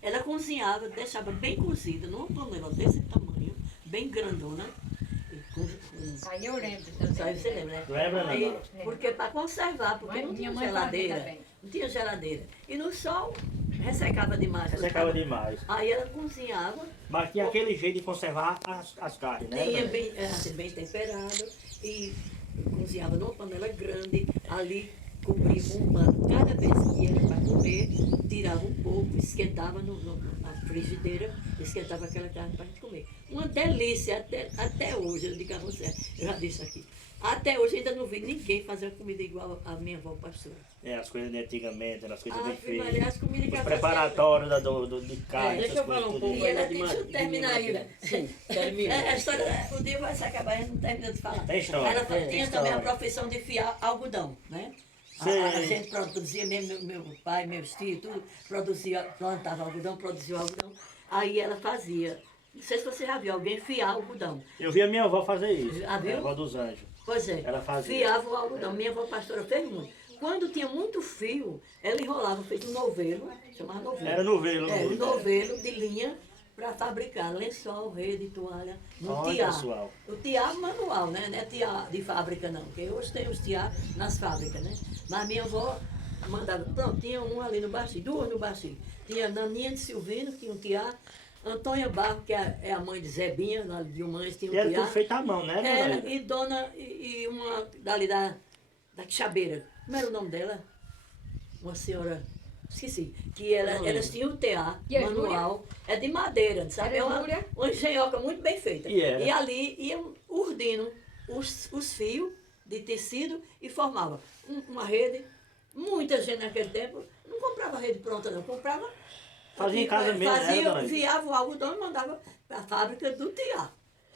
Ela cozinhava, deixava bem cozida, numa panela desse tamanho, bem grandona. Aí eu lembro Aí também. você lembra, né? Lembra, Aí, Nana? porque para conservar, porque Mas não tinha minha mãe fazia geladeira. também. Não tinha geladeira. E no sol, ressecava demais. ela Secava ficava- demais. Aí ela cozinhava, Mas tinha aquele jeito de conservar as carnes, né? tinha dona bem, assim, bem temperado e cozinhava numa panela grande, ali cobria com um pano. Cada vez que era para comer, tirava um pouco, esquentava na frigideira, esquentava aquela carne para a gente comer. Uma delícia, até hoje, eu digo a você, eu já disse aqui. Até hoje ainda não vi ninguém fazer uma comida igual a minha avó pastora. É, as coisas de antigamente, as coisas bem Ave Maria, feitas. as comidas que Os ela preparatórios de carne, Deixa essas eu falar coisas um tudo. pouco E ela aí de deixa eu Madinha. terminar ainda. Sim, termina. A história, um dia vai se acabar, a gente não termina de falar. Tem história, Ela tem tinha história. também a profissão de fiar algodão, né? A Sei. gente produzia, mesmo meu pai, meus tios, tudo, plantava algodão, produzia algodão. Aí ela fazia. Não sei se você já viu alguém fiar algodão. Eu vi a minha avó fazer isso. Já viu? A avó dos anjos. Pois é, Ela fazia. fiava o algodão. Minha avó pastora fez muito. quando tinha muito fio, ela enrolava, fez um novelo, chamava novelo. Era novelo. Um novelo de linha para fabricar lençol, rede, toalha, no Olha, tiá. pessoal. O tiá manual, né? Não é tiá de fábrica não, porque hoje tem os tiá nas fábricas, né? Mas minha avó mandava, não, tinha um ali no Baixio, duas no Baixio. Tinha Naninha de Silvino, que tinha um tiá, Antônia Barro, que é a mãe de Zebinha, lá de Humães, tinha um E era tiá. tudo feito à mão, né? Era, dona? e dona, e uma dali da Quixabeira, como era o nome dela? Uma senhora, esqueci, que elas tinham o tear E a manual, é de madeira, sabe? Era É uma, Júlia? uma engenhoca muito bem feita. E era. E ali iam urdindo os fios de tecido e formava uma rede. Muita gente naquele tempo não comprava rede pronta, não, comprava. Fazia em casa mesmo, era, dona? Enviava o algodão e mandava para a fábrica do tiá.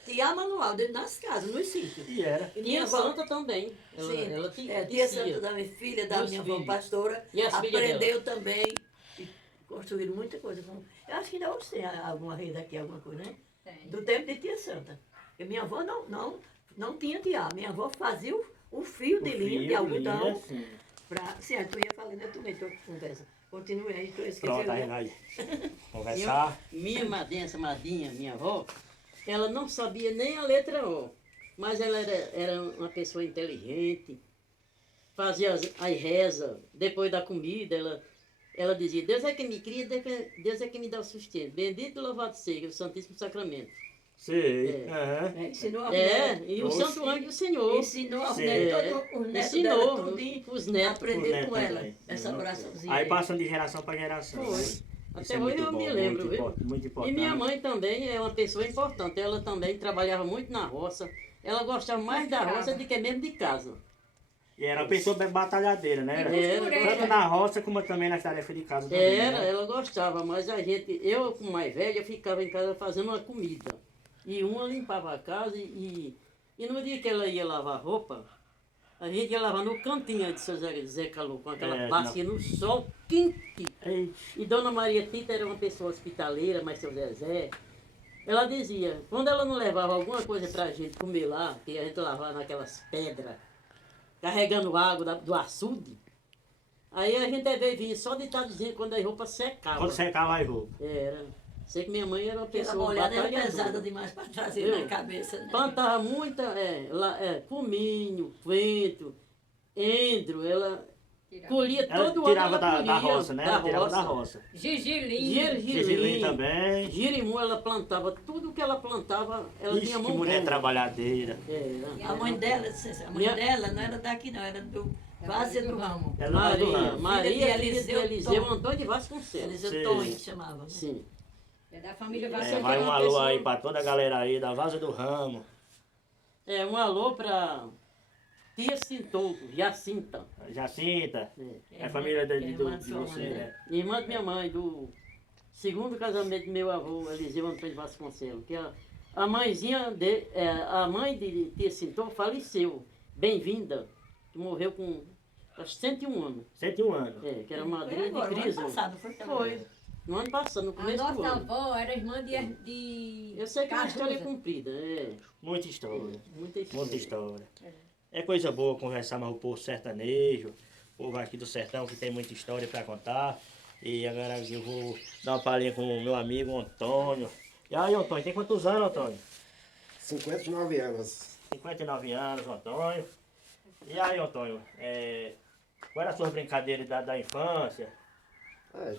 Tiá manual, dentro das casas, nos sítios. E era. E Tia minha avó, Santa também. Ela tia tecia. Santa da minha filha, da Meus minha avó filhos. pastora, E as filhas aprendeu também e construíram muita coisa. Eu acho que ainda hoje tem alguma rede aqui, alguma coisa, né? Tem. Do tempo de tia Santa. E minha avó não tinha tiá. Minha avó fazia o fio de linha, de algodão. Assim. Sim, tu ia falando, eu também estou conversa. Continue aí, tu esqueceu. Pronto, aí nós conversar. Minha madrinha, essa madrinha, minha avó, ela não sabia nem a letra O, mas ela era uma pessoa inteligente, fazia as rezas, depois da comida, ela dizia, Deus é que me cria, Deus é que me dá o sustento, bendito e louvado seja o Santíssimo Sacramento. Sei. É. aham. Ensinou a É, mulher. e o Oxe. Santo Anjo do Senhor. Ensinou aos Sim. netos, os netos Ensinou dela tudinho os a netos. aprender Os com netos ela, também. essa oraçãozinha. Aí passando de geração para geração. Foi. né? Isso Até é hoje muito eu bom, me lembro, muito, viu? muito E importante. minha mãe também é uma pessoa importante. Ela também trabalhava muito na roça. Ela gostava mais da roça do que mesmo de casa. E era uma pessoa bem batalhadeira, né? Era. Tanto na roça como também nas tarefas de casa. também, Era, né? ela gostava, mas eu como mais velha, eu ficava em casa fazendo uma comida. E uma limpava a casa e no dia que ela ia lavar roupa, a gente ia lavar no cantinho de seu Zé Calou, com aquela É, bacia no sol quente. Ei, E Dona Maria Tita era uma pessoa hospitaleira, mas seu Zezé, ela dizia, quando ela não levava alguma coisa pra gente comer lá, que a gente lavava naquelas pedras, carregando água do açude, aí a gente veio vir só de tardezinha quando a roupa secava. quando secava a roupa. Era. Sei que minha mãe era uma Aquela pessoa molhada era batalhadora. pesada demais para trazer Viu? na cabeça, né? Plantava muita, fuminho, coentro, endro, ela colhia Ela todo ano. tirava Ela da colhia roça, né? Ela tirava da roça. Gigilim. Gizilim Gergelim, também. Jirimu, ela plantava, tudo que ela plantava, ela Ixi, tinha que mão mulher boa. trabalhadeira. Era. A mãe dela, a mãe Minha- dela não era daqui não, era do Várzea do Ramo. Ela era do Maria, ramo. Maria, Filha de filha de Eliseu Eliseu Tom. Antônio de Vasconcelos. Eliseu Sim. Tonho, chamava. Né? Sim. É da família É, Vasconcelos. vai um uma alô pessoa- aí pra toda a galera aí da Vaza do Ramo. Um alô pra tia Cintou, Jacinta, Jacinta. é, É a família de irmã de sua você, mãe, né? irmã de minha mãe, do segundo casamento do meu avô, Eliseu Antônio de Vasconcelos, que a mãezinha a mãe de tia Cintou faleceu, bem-vinda, que morreu com acho, 101 anos, 101 anos. que era Foi madrinha agora, de no ano Cristo. passado, foi? Foi, no ano passado, no A começo do nossa ano. avó era irmã de Eu sei que a história é Caruza. comprida, Muita história. muita história. Muita história. É coisa boa conversar mais o povo sertanejo, o povo aqui do sertão que tem muita história para contar. E agora eu vou dar uma palhinha com o meu amigo Antônio. E aí, Antônio, tem quantos anos, Antônio? 59 anos. 59 anos, Antônio. E aí, Antônio, qual era a sua brincadeira da infância?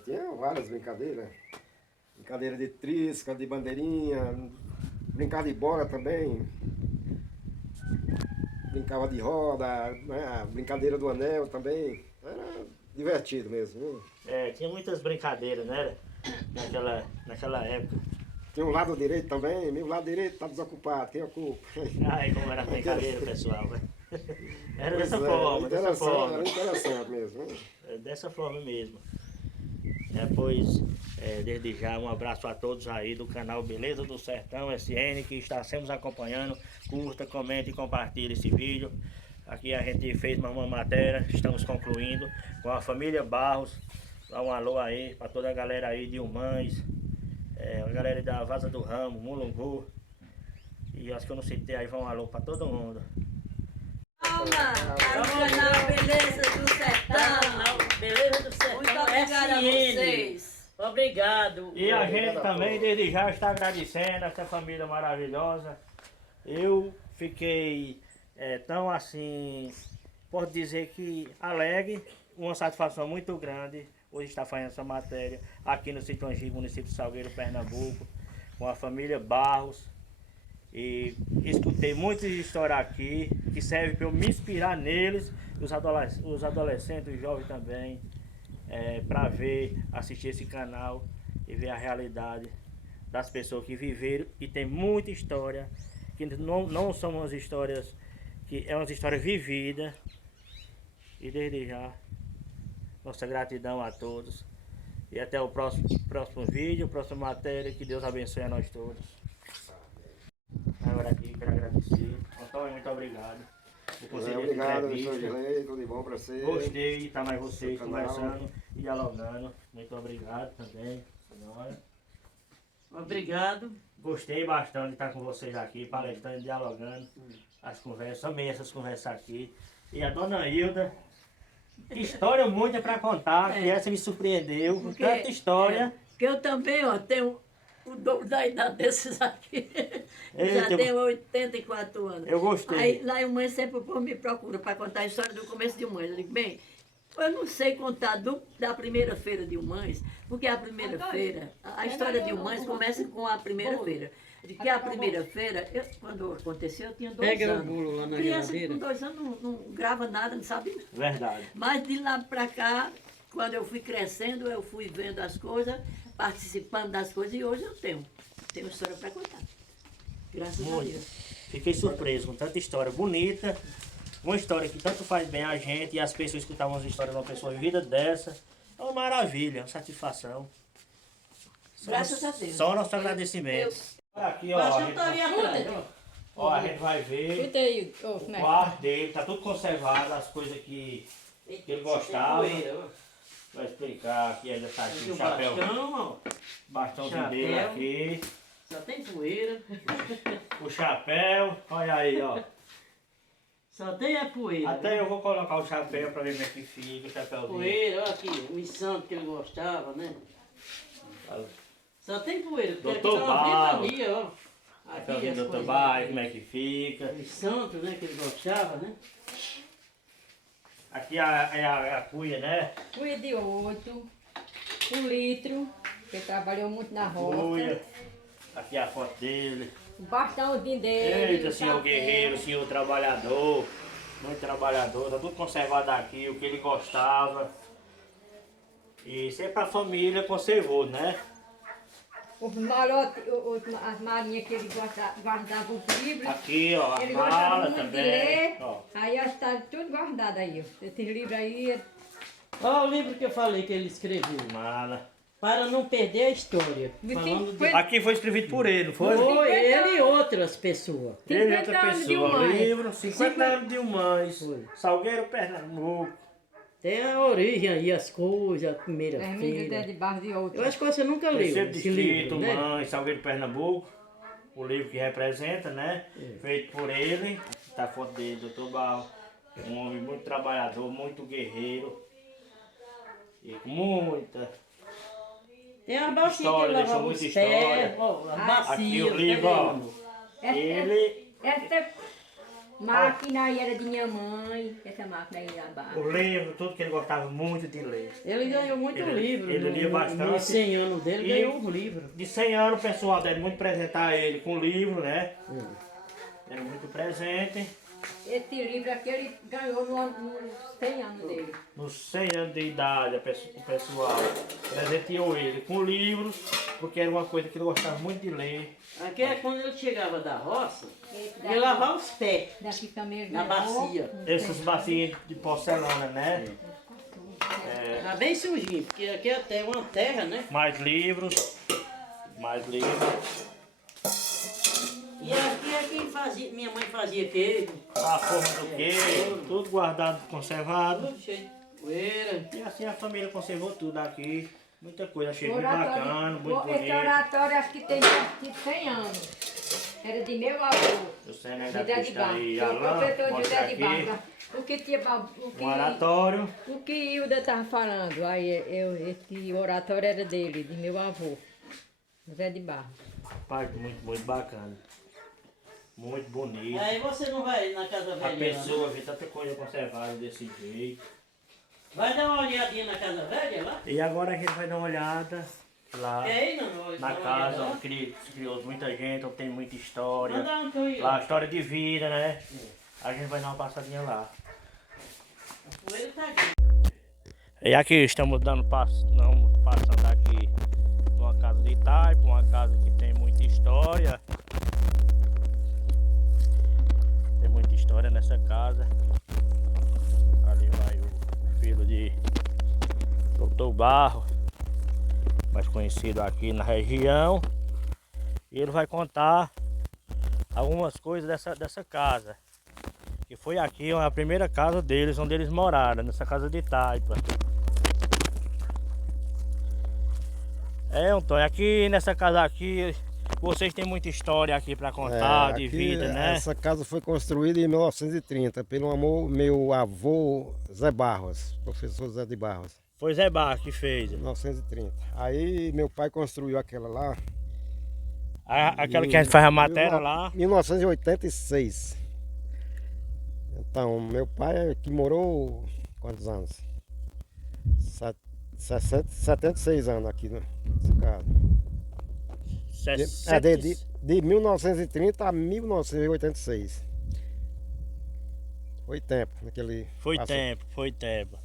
Tinha várias brincadeiras. Brincadeira de trisca, de bandeirinha, brincar de bola também. Brincava de roda, né? A brincadeira do anel também. Era divertido mesmo, viu? Tinha muitas brincadeiras, né? Naquela época. Tinha um lado direito também, meu lado direito está desocupado, quem ocupa? Ai, como era a brincadeira, pessoal. Era Pois dessa é, forma, dessa interessante, forma. Era interessante mesmo. Né? Dessa forma mesmo. Desde já, um abraço a todos aí do canal Beleza do Sertão SN, que está sempre nos acompanhando. Curta, comente e compartilhe esse vídeo. Aqui a gente fez uma matéria, estamos concluindo com a família Barros. Dá um alô aí para toda a galera aí de Humães, a galera da Vaza do Ramo, Mulungu. E acho que eu não citei aí, vai um alô para todo mundo. Palma para o canal Beleza do Sertão. Beleza do Sertão. Muito obrigada a SN. vocês. Obrigado. E a gente também, desde já, está agradecendo essa família maravilhosa. Eu fiquei tão assim, posso dizer que alegre, uma satisfação muito grande hoje estar fazendo essa matéria aqui no Sítio Angico, município de Salgueiro, Pernambuco, com a família Barros. E escutei muitas histórias aqui que servem para eu me inspirar neles, os adolescentes, os jovens também, para ver, assistir esse canal e ver a realidade das pessoas que viveram. E tem muita história, que não são umas histórias, que é umas histórias vividas. E desde já, nossa gratidão a todos. E até o próximo vídeo, próxima matéria. Que Deus abençoe a nós todos. Agora aqui, quero agradecer. Antônio, muito obrigado. Por conceder essa Obrigado, entrevista. Sr. Gilei, tudo de bom para você. Gostei de estar mais vocês Seu canal. conversando e dialogando. Muito obrigado também, senhora. Obrigado. Gostei bastante de estar com vocês aqui, palestrando, dialogando. As conversas, amei essas conversas aqui. E a dona Hilda, história muita para contar, que essa me surpreendeu, com tanta história. Porque eu também, ó, tenho o dobro da idade desses aqui. Eita, Já tenho 84 anos. Eu gostei. Aí lá em Mãe sempre o povo me procura para contar a história do começo de Mães. Eu digo, bem, eu não sei contar da primeira feira de Mães, porque a primeira feira, a história de Mães começa com a primeira feira. Porque a primeira feira, quando aconteceu, eu tinha 2 Pega o anos. bolo lá na Criança geladeira. com 2 anos não grava nada, não sabe nada. Verdade. Mas de lá para cá, quando eu fui crescendo, eu fui vendo as coisas, participando das coisas, e hoje eu tenho história para contar. Graças a Muito. Deus. Fiquei surpreso com tanta história bonita. Uma história que tanto faz bem a gente e as pessoas escutavam as histórias de uma pessoa vivida dessa. É uma maravilha, uma satisfação. Graças a Deus. Só nosso agradecimento. Aqui, ó, Baixa a a gente, Torinha atrás, ó. a gente vai ver Escuta aí, ô, o como é? quarto dele, tá tudo conservado, as coisas que ele gostava. Vai explicar aqui, ainda tá aqui o chapéu, Bastão, ó. bastãozinho dele Chapéu. aqui. Só tem poeira. O chapéu, olha aí, ó. Só tem a poeira. Até eu vou colocar o chapéu pra ver como é que fica o chapéuzinho. Poeira, ó aqui, os santos que ele gostava, né? Só tem poeira, porque Doutor aqui tá uma Barro. ventania, ó. Chapéuzinho as do Dr. coisas Baio, como é que fica. Os santos, né, que ele gostava, né? Aqui é a cuia, né? Cuia de 8, 1 litro, que ele trabalhou muito na roça. Cuia. Aqui é a foto dele. O bastãozinho dele. Eita, o senhor chapéu. guerreiro, senhor trabalhador. Muito trabalhador, tá tudo conservado aqui, o que ele gostava. E sempre a família conservou, né? Os malotes, as malinhas que ele guardava os livros. Aqui, ó, a Ele gostava mala muito de também. ler. Ó. Aí ó, está tudo guardado aí, ó. Esses livros aí. Olha o livro que eu falei que ele escreveu. Mala. Para não perder a história. Me Falando tem- foi- Aqui foi escrito por ele, não foi? Foi ele e outras pessoas. Ele e 50 outra anos de pessoa. Umães. Livro, 50 anos de Umães. Foi. Salgueiro, Pernambuco. Tem a origem aí, as coisas, a primeira As meninas feira. de barro de outro. Eu acho que você nunca leu Terceiro esse Distrito, livro, né? Umães, Salgueiro, Pernambuco. O livro que representa, né? Feito por ele. Tá a foto dele, Dr. Barro. Um homem muito trabalhador, muito guerreiro. E com muita. Tem a bacia que História, ele deixou lavava muita os história. pés, ó, a bacia. Aqui o tá livro, ó. vendo? Ele. Essa máquina aí era de minha mãe. Essa máquina aí na barra. O livro, tudo que ele gostava muito de ler. Ele ganhou muito Ele- livro. ele lia bastante. Nos 100 anos dele, E- ganhou um livro. De 100 anos, o pessoal deve muito presentar ele com livro, né? Era muito presente. Esse livro aqui ele ganhou nos 100 anos dele. Nos 100 anos de idade, o pessoal presenteou ele com livros, porque era uma coisa que ele gostava muito de ler. Aqui é quando ele chegava da roça, Esse ele lavava os pés daqui também ele na ganhou. bacia. Essas bacias de porcelana, né? Tá bem sujinho, porque aqui é até uma terra, né? Mais livros, mais livros. E aqui é quem fazia, minha mãe fazia queijo, A forma do queijo, tudo guardado, conservado. tudo cheio de poeira. E assim a família conservou tudo aqui. Muita coisa, achei muito Oratório- bacana, muito Esse bonito. oratório acho que tem mais de 100 anos. Era de meu avô. Você é José da de pista Barro. aí, Sou Alain, professor mostra José de aqui. Barro. O que tinha Um oratório. o que Hilda estava falando, aí esse oratório era dele, de meu avô, José de Barro. Pai, muito bacana. Muito bonito. Aí você não vai na casa A velha. pessoa vê tanta coisa conservada desse jeito. Vai dar uma olhadinha na casa velha lá? E agora a gente vai dar uma olhada lá Quer ir, não? na casa onde criou muita gente, onde tem muita história. Manda um que eu ia. Lá, história de vida, né? A gente vai dar uma passadinha lá. O poeiro tá aqui. E aqui estamos passando aqui numa casa de taipa, uma casa que tem muita história. Tem muita história nessa casa. Ali vai o filho de Dr. Barro, mais conhecido aqui na região. E ele vai contar algumas coisas dessa casa. Que foi aqui a primeira casa deles, onde eles moraram, nessa casa de taipa. Antônio, aqui nessa casa aqui, vocês têm muita história aqui para contar, de aqui, vida, né? Essa casa foi construída em 1930 pelo meu avô Zé Barros, professor Zé de Barros. Foi Zé Barros que fez. 1930. Aí meu pai construiu aquela lá. Aquela que a gente faz a matéria lá. 1986. Então, meu pai que morou quantos anos? 76 anos aqui nessa casa. De 1930 a 1986. Foi tempo naquele. Foi tempo.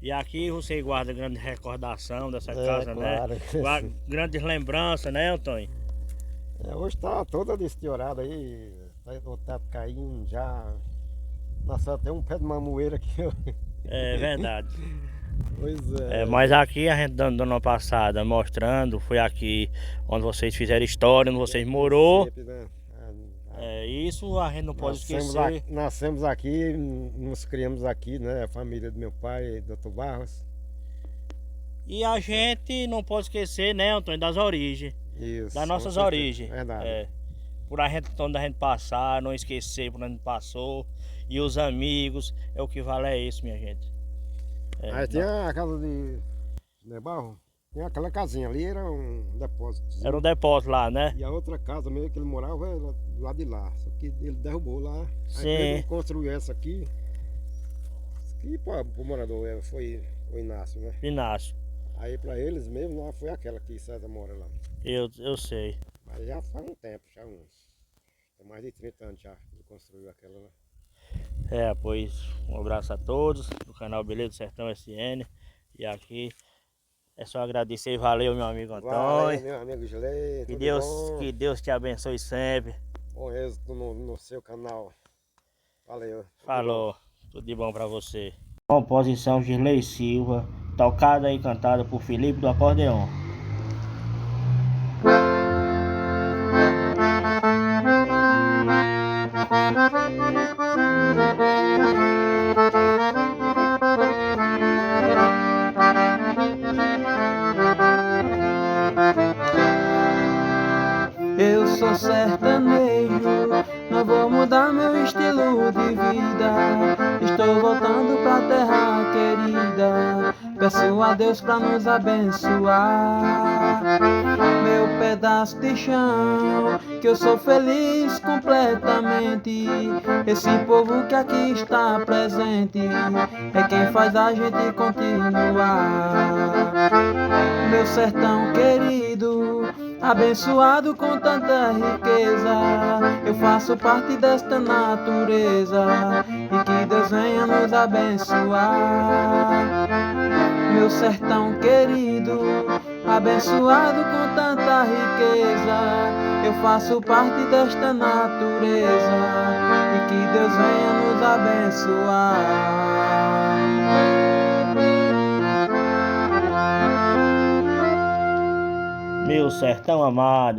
E aqui você guarda grande recordação dessa casa, claro. né? Guarda grandes lembranças, né, Antônio? Hoje está toda desfiorada aí, o teto caindo já. Nasceu até um pé de mamoeira aqui. É verdade. Pois é. Mas aqui a gente dando uma passada, mostrando, foi aqui onde vocês fizeram história, onde vocês morou. Sempre, né? Isso a gente não pode esquecer. Nascemos aqui, nos criamos aqui, né? A família do meu pai, Dr. Barros. E a gente não pode esquecer, né, Antônio, das origens. Isso. Das nossas origens. Verdade. Por onde a gente passar, não esquecer por onde a gente passou. E os amigos, o que vale é isso, minha gente. Aí tinha a casa de Barro, tinha aquela casinha ali, era um depósito. Era um depósito lá, né? E a outra casa mesmo que ele morava era lá de lá, só que ele derrubou lá. Sim. Aí ele construiu essa aqui. Isso aqui pro morador foi o Inácio, né? Inácio. Aí pra eles mesmo, lá foi aquela que César mora lá. Eu sei. Mas já faz um tempo, já tem mais de 30 anos já que ele construiu aquela lá. Pois um abraço a todos do canal Beleza do Sertão SN. E aqui é só agradecer. Valeu, meu amigo Antônio. Valeu, meu amigo Gilei. Que Deus te abençoe sempre. Bom êxito no seu canal. Valeu. Falou. Tudo de bom pra você. Composição Girlei Silva, tocada e cantada por Felipe do Acordeon. Eu sou sertanejo, não vou mudar meu estilo de vida. Estou voltando pra terra querida. Peço a Deus pra nos abençoar. Meu pedaço de chão, que eu sou feliz completamente. Esse povo que aqui está presente é quem faz a gente continuar. Meu sertão querido, abençoado com tanta riqueza, eu faço parte desta natureza e que Deus venha nos abençoar. Meu sertão querido, abençoado com tanta riqueza, eu faço parte desta natureza e que Deus venha nos abençoar. Meu sertão amado.